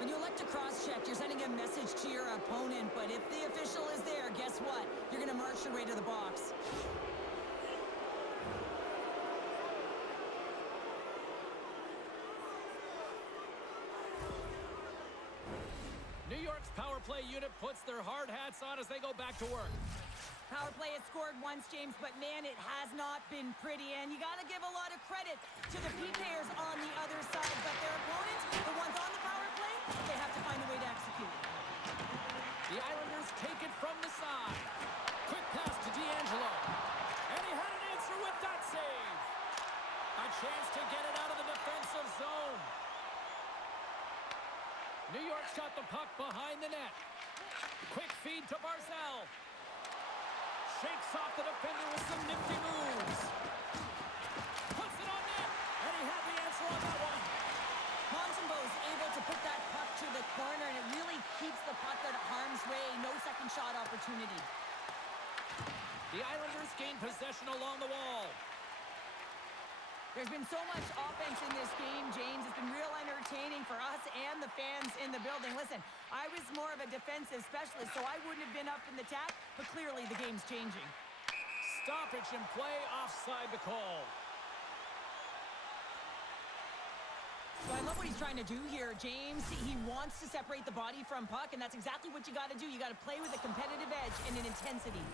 When you elect to cross-check, you're sending a message to your opponent, but if the official is there, guess what? You're going to march your way to the box. New York's power play unit puts their hard hats on as they go back to work. Power play has scored once, James, but man, it has not been pretty, and you got to give a lot of credit to the PKers on the other side, but their opponents, the ones on the power play, they have to find a way to execute. The Islanders take it from the side. Quick pass to D'Angelo. And he had an answer with that save. A chance to get it out of the defensive zone. New York's got the puck behind the net. Quick feed to Barzal. Shakes off the defender with some nifty moves. Puts it on net. And he had the answer on that one. Montembeault's able to put that puck to the corner, and it really keeps the puck out of harm's way. No second shot opportunity. The Islanders gain possession along the wall. There's been so much offense in this game, James. It's been real entertaining for us and the fans in the building. Listen, I was more of a defensive specialist, so I wouldn't have been up in the tap, but clearly the game's changing. Stoppage in play, offside the call. So I love what he's trying to do here, James. He wants to separate the body from puck, and that's exactly what you got to do. You got to play with a competitive edge and an intensity.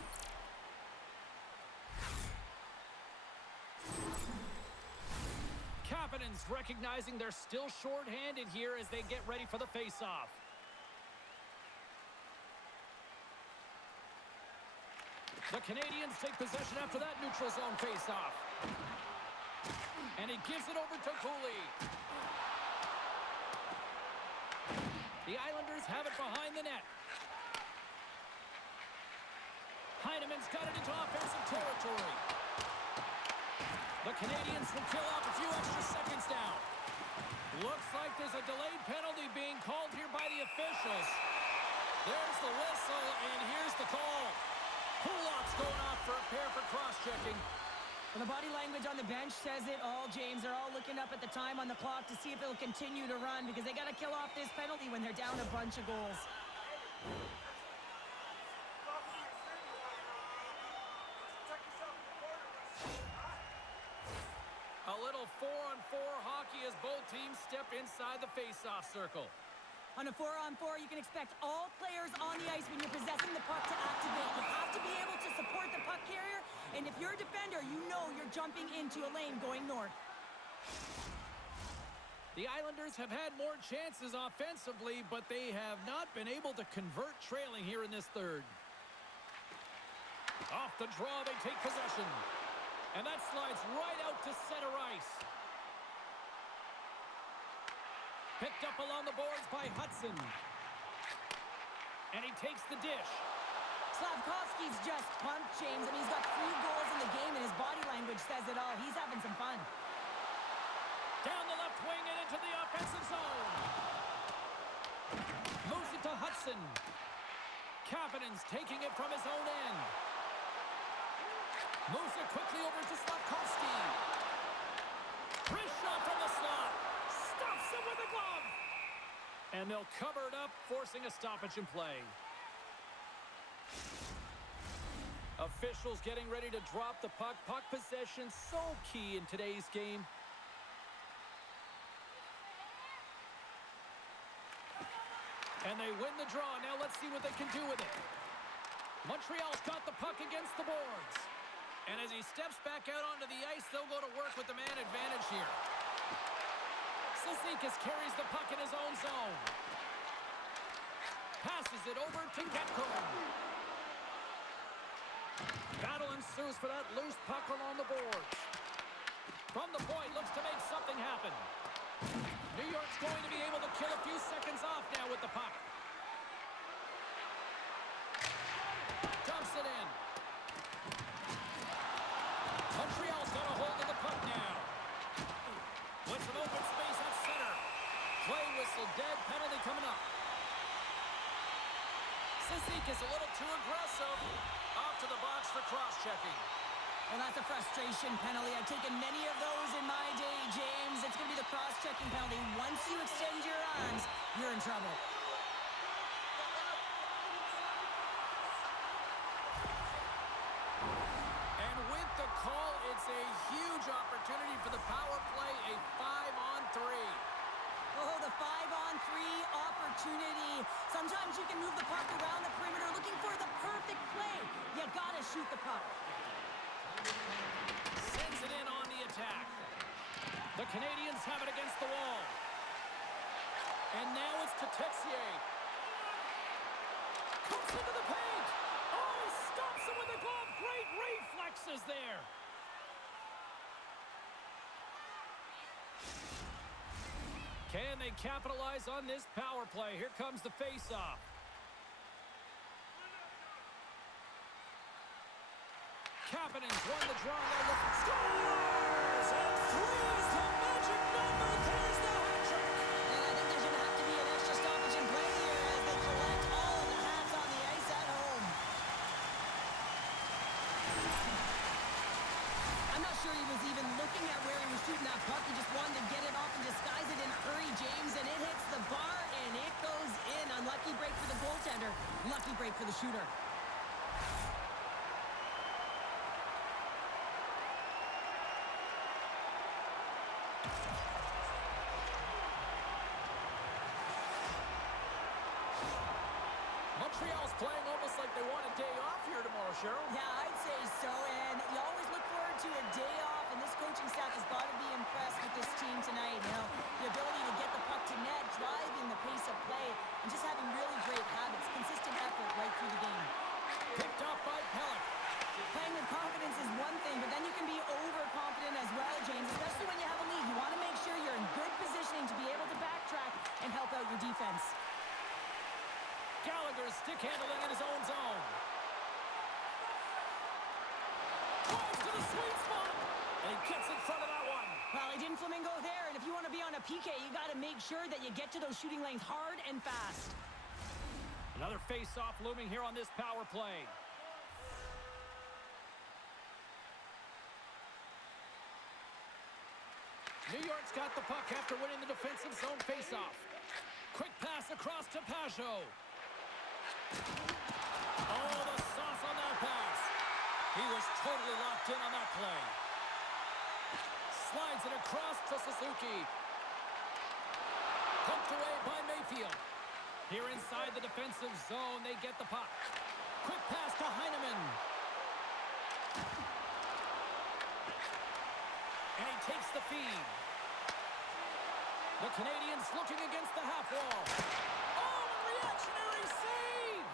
Kapanen's recognizing they're still short-handed here as they get ready for the face-off. The Canadiens take possession after that neutral zone face-off. And he gives it over to Cooley. The Islanders have it behind the net. Heinemann's got it into offensive territory. The Canadiens will kill off a few extra seconds now. Looks like there's a delayed penalty being called here by the officials. There's the whistle, and here's the call. Kulak's going off for a pair for cross-checking. Well, the body language on the bench says it all, James. They're all looking up at the time on the clock to see if it'll continue to run, because they got to kill off this penalty when they're down a bunch of goals. A little 4-on-4 hockey as both teams step inside the face-off circle. On a 4-on-4, you can expect all players on the ice when you're possessing the puck to activate. You have to be able to support the puck carrier, and if you're a defender, you know you're jumping into a lane going north. The Islanders have had more chances offensively, but they have not been able to convert trailing here in this third. Off the draw, they take possession. And that slides right out to center ice. Picked up along the boards by Hudson. And he takes the dish. Slavkovsky's just pumped, James. I mean, he's got 3 goals in the game, and his body language says it all. He's having some fun. Down the left wing and into the offensive zone. Moves it to Hudson. Kapanen's taking it from his own end. Moves it quickly over to Slavkovsky. Wrist shot from the slot. Stops him with a glove. And they'll cover it up, forcing a stoppage in play. Officials getting ready to drop the puck. Puck possession so key in today's game. And they win the draw. Now let's see what they can do with it. Montreal's got the puck against the boards. And as he steps back out onto the ice, they'll go to work with the man advantage here. Cizikas carries the puck in his own zone. Passes it over to Getko. Battle ensues for that loose puck along the boards. From the point, looks to make something happen. New York's going to be able to kill a few seconds off now with the puck. Dumps it in. Montreal's got a hold of the puck now. With some open space at center. Play whistle dead, penalty coming up. Cizikas a little too aggressive. Off to the box for cross-checking. Well, that's a frustration penalty. I've taken many of those in my day, James. It's going to be the cross-checking penalty. Once you extend your arms, you're in trouble. And with the call, it's a huge opportunity for the power play, a 5-on-3. Oh, the 5-on-3 opportunity. Sometimes you can move the puck around the perimeter looking for the perfect play. You gotta shoot the puck. Sends it in on the attack. The Canadiens have it against the wall. And now it's to Texier. Comes into the paint. Oh, he stops him with the glove. Great reflexes there. Can they capitalize on this power play? Here comes the face-off. Kapanen's won the draw. Now look. Scores! And 3 is the magic number. There's the hat trick. And I think there's going to have to be an extra stoppage in play here as they collect all of the hats on the ice at home. I'm not sure he was even looking at where he was shooting that puck. He just wanted to get it off and disguise it in a hurry, James. And it hits the bar, and it goes in. Unlucky break for the goaltender. Lucky break for the shooter. Montreal's playing almost like they want a day off here tomorrow, Cheryl. Yeah, I'd say so, and you always look forward to a day off, and this coaching staff has got to be impressed with this team tonight. You know, the ability to get the puck to net, driving the pace of play, and just having really great habits, consistent effort right through the game. Picked off by Pellick. Playing with confidence is one thing, but then you can be overconfident as well, James, especially when you have a lead. You want to make sure you're in good positioning to be able to backtrack and help out your defense. Gallagher's stick handling in his own zone. Drives to the sweet spot. And he gets in front of that one. Well, he didn't flamingo there, and if you want to be on a PK, you got to make sure that you get to those shooting lanes hard and fast. Another face-off looming here on this power play. New York's got the puck after winning the defensive zone face-off. Quick pass across to Pajot. Oh, the sauce on that pass. He was totally locked in on that play. Slides it across to Suzuki. Pumped away by Mayfield. Here inside the defensive zone, they get the puck. Quick pass to Heineman. And he takes the feed. The Canadiens looking against the half wall. Oh, a reactionary save!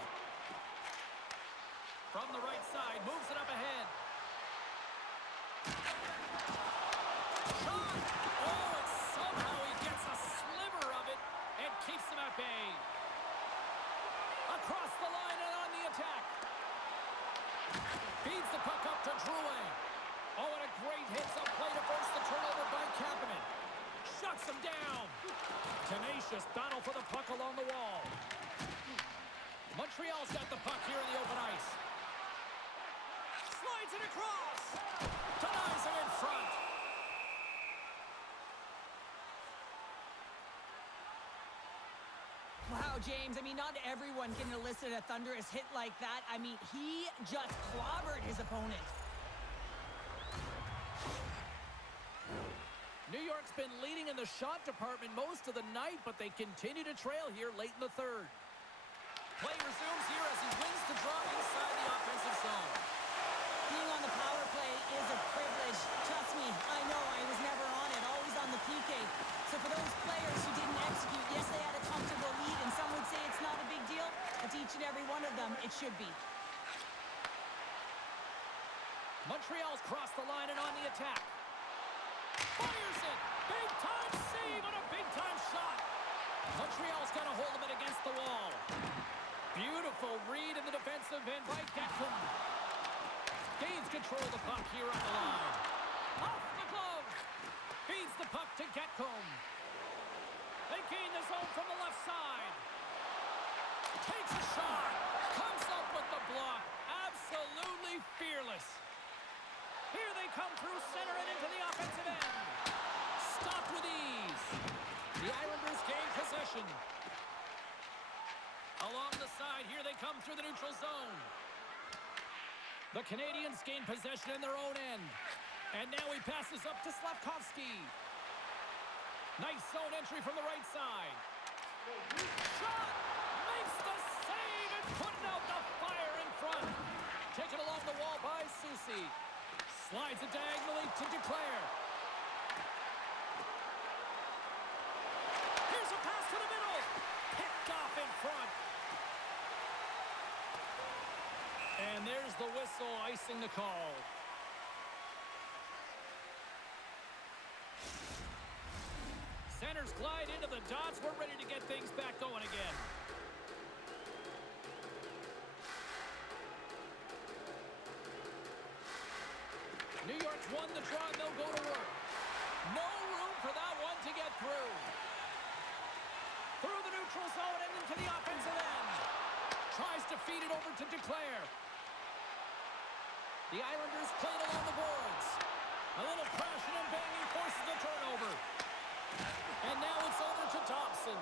From the right side, moves it up ahead. Shot! Oh, and somehow he gets a sliver of it and keeps them at bay. Across the line and on the attack. Feeds the puck up to Drouin. Oh, and a great hits-up play to force the turnover by Kapanen. Shuts him down. Tenacious battle for the puck along the wall. Montreal's got the puck here in the open ice. Slides it across. Denies him in front. Wow, James, I mean, not everyone can elicit a thunderous hit like that. I mean, he just clobbered his opponent. New York's been leading in the shot department most of the night, but they continue to trail here late in the third. Play resumes here as he wins the draw inside the offensive zone. Being on the power play is a privilege. Trust me, I know I was never on it, always on the PK. So for those players who didn't execute, yes, they had a comfortable lead, and some would say it's not a big deal, but to each and every one of them, it should be. Montreal's crossed the line and on the attack. Fires it! Big-time save on a big-time shot! Montreal's got a hold of it against the wall. Beautiful read in the defensive end by Gatcomb. Gains control of the puck here on the line. Off the glove! Feeds the puck to Gatcomb. They gain the zone from the left side. Takes a shot. Comes up with the block. Absolutely fearless. Here they come through center and into the offensive end. Stopped with ease. The Islanders gain possession. Along the side, here they come through the neutral zone. The Canadiens gain possession in their own end. And now he passes up to Slavkovsky. Nice zone entry from the right side. Shot! Makes the save and putting out the fire in front. Taken along the wall by Soucy. Slides it diagonally to Duclair. Here's a pass to the middle. Picked off in front. And there's the whistle icing the call. Centers glide into the dots. We're ready to get things back going again. New York's won the draw and they'll go to work. No room for that one to get through. Through the neutral zone and into the offensive end. Tries to feed it over to Duclair. The Islanders played along the boards. A little crashing and banging forces the turnover. And now it's over to Thompson.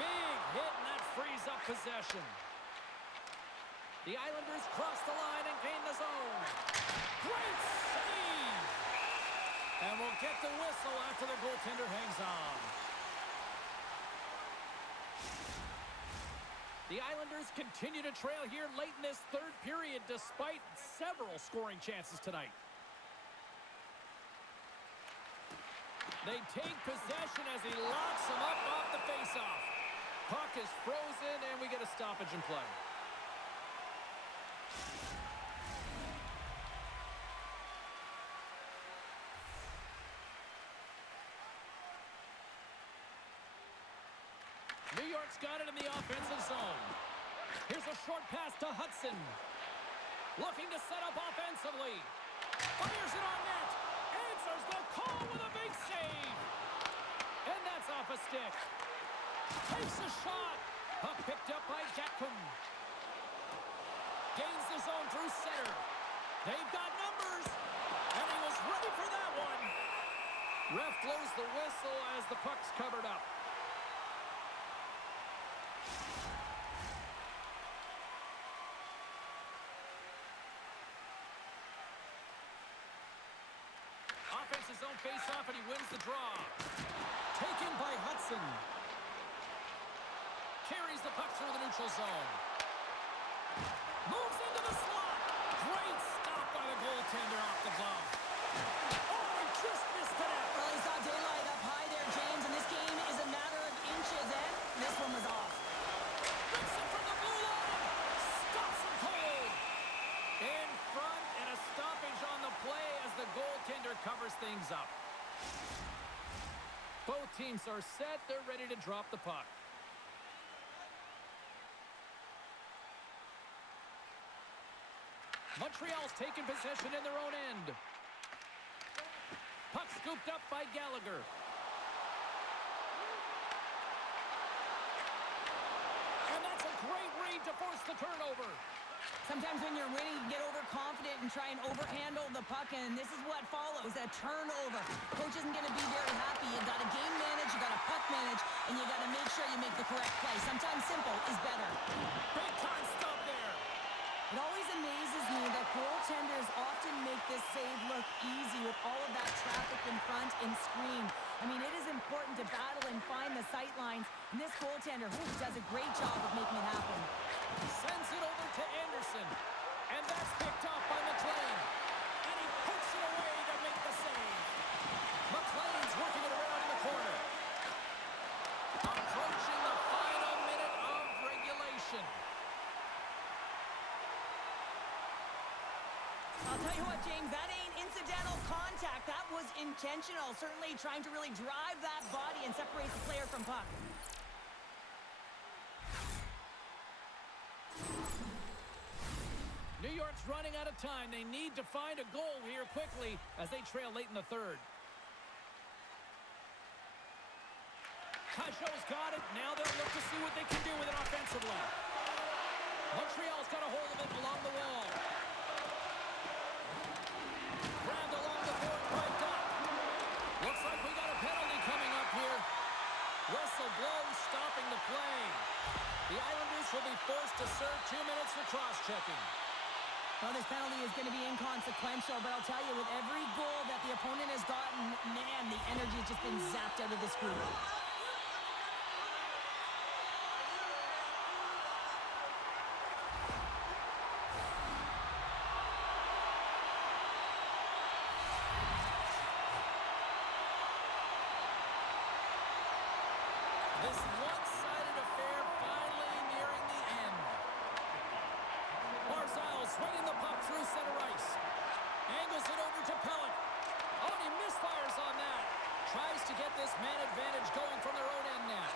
Big hit, and that frees up possession. The Islanders cross the line and gain the zone. Great save! And we'll get the whistle after the goaltender hangs on. The Islanders continue to trail here late in this third period despite several scoring chances tonight. They take possession as he locks him up off the faceoff. Puck is frozen and we get a stoppage in play. New York's got it in the offensive zone. Here's a short pass to Hudson. Looking to set up offensively. Fires it on net. Answers the call with a big save. And that's off a stick. Takes a shot. Puck picked up by Gatcomb. Gains the zone through center. They've got numbers. And he was ready for that one. Ref blows the whistle as the puck's covered up. Offensive zone face-off, and he wins the draw. Taken by Hudson. Carries the puck through the neutral zone. Moves into the slot. Great stop by the goaltender off the glove. Oh, he just missed it out. Well, he saw daylight up high there, James, and this game is a matter of inches, and this one was off. Rips it from the blue line. Stops him cold. In front, and a stoppage on the play as the goaltender covers things up. Both teams are set. They're ready to drop the puck. Montreal's taken possession in their own end. Puck scooped up by Gallagher. And that's a great read to force the turnover. Sometimes when you're winning, you get overconfident and try and overhandle the puck, and this is what follows, a turnover. Coach isn't going to be very happy. You got to game manage, you got to puck manage, and you got to make sure you make the correct play. Sometimes simple is better. Big time stop there. It always amazes me that goaltenders often make this save look easy with all of that traffic in front and screen. I mean, it is important to battle and find the sight lines, and this goaltender does a great job of making it happen. Sends it over to Anderson. And that's picked off by McLean. And he puts it away to make the save. McLean's working it around in the corner. Approaching the final minute of regulation. I'll tell you what, James, that ain't incidental contact. That was intentional. Certainly trying to really drive that body and separate the player from puck. New York's running out of time. They need to find a goal here quickly as they trail late in the third. Pajot's got it. Now they'll look to see what they can do with it offensively. Montreal's got a hold of it along the wall. Grabbed along the board, piped up. Looks like we got a penalty coming up here. Whistle blows, stopping the play. The Islanders will be forced to serve 2 minutes for cross-checking. Well, this penalty is going to be inconsequential, but I'll tell you, with every goal that the opponent has gotten, man, the energy has just been zapped out of this group. This one-sided affair finally nearing the end. Barzal swinging the puck through center ice. Angles it over to Pellet. Oh, and he misfires on that. Tries to get this man advantage going from their own end now.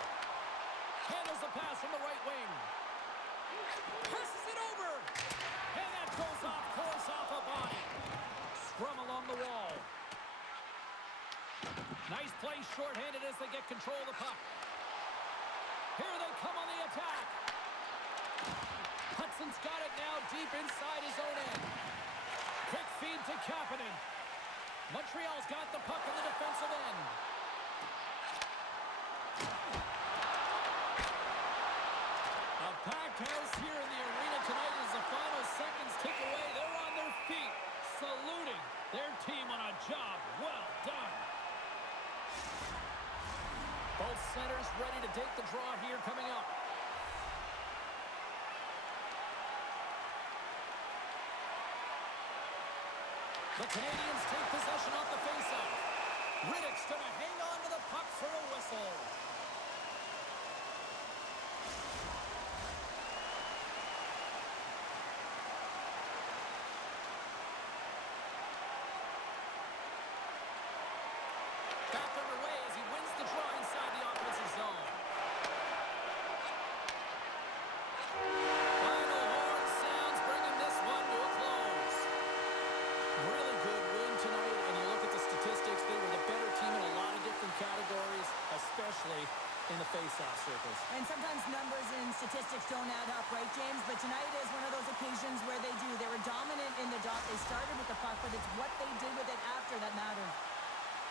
Handles the pass from the right wing. Passes it over. And that goes off course off a body. Scrum along the wall. Nice play shorthanded as they get control of the puck. Here they come on the attack. Hudson's got it now deep inside his own end. Quick feed to Kapanen. Montreal's got the puck in the defensive end. A packed house here in the arena tonight as the final seconds tick away. They're on their feet, saluting their team on a job well done. Both centers ready to take the draw here coming up. The Canadiens take possession off the faceoff. Riddick's going to hang on to the puck for a whistle. Back underway as he wins the draw inside the offensive zone. Final horn sounds, bringing this one to a close. Really good win tonight, and you look at the statistics, they were the better team in a lot of different categories, especially in the face-off circles. And sometimes numbers and statistics don't add up, right, James? But tonight is one of those occasions where they do. They were dominant in the dot. They started with the puck, but it's what they did with it after that mattered.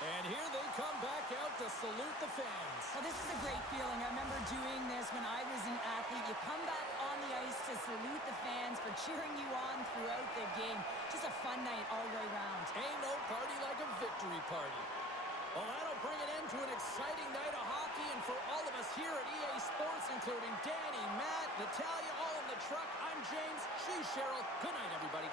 And here they come back out to salute the fans. Well, this is a great feeling. I remember doing this when I was an athlete. You come back on the ice to salute the fans for cheering you on throughout the game. Just a fun night all the way around. Ain't no party like a victory party. Well, that'll bring an end to an exciting night of hockey. And for all of us here at EA Sports, including Danny, Matt, Natalia, all in the truck, I'm James. She's Cheryl. Good night, everybody.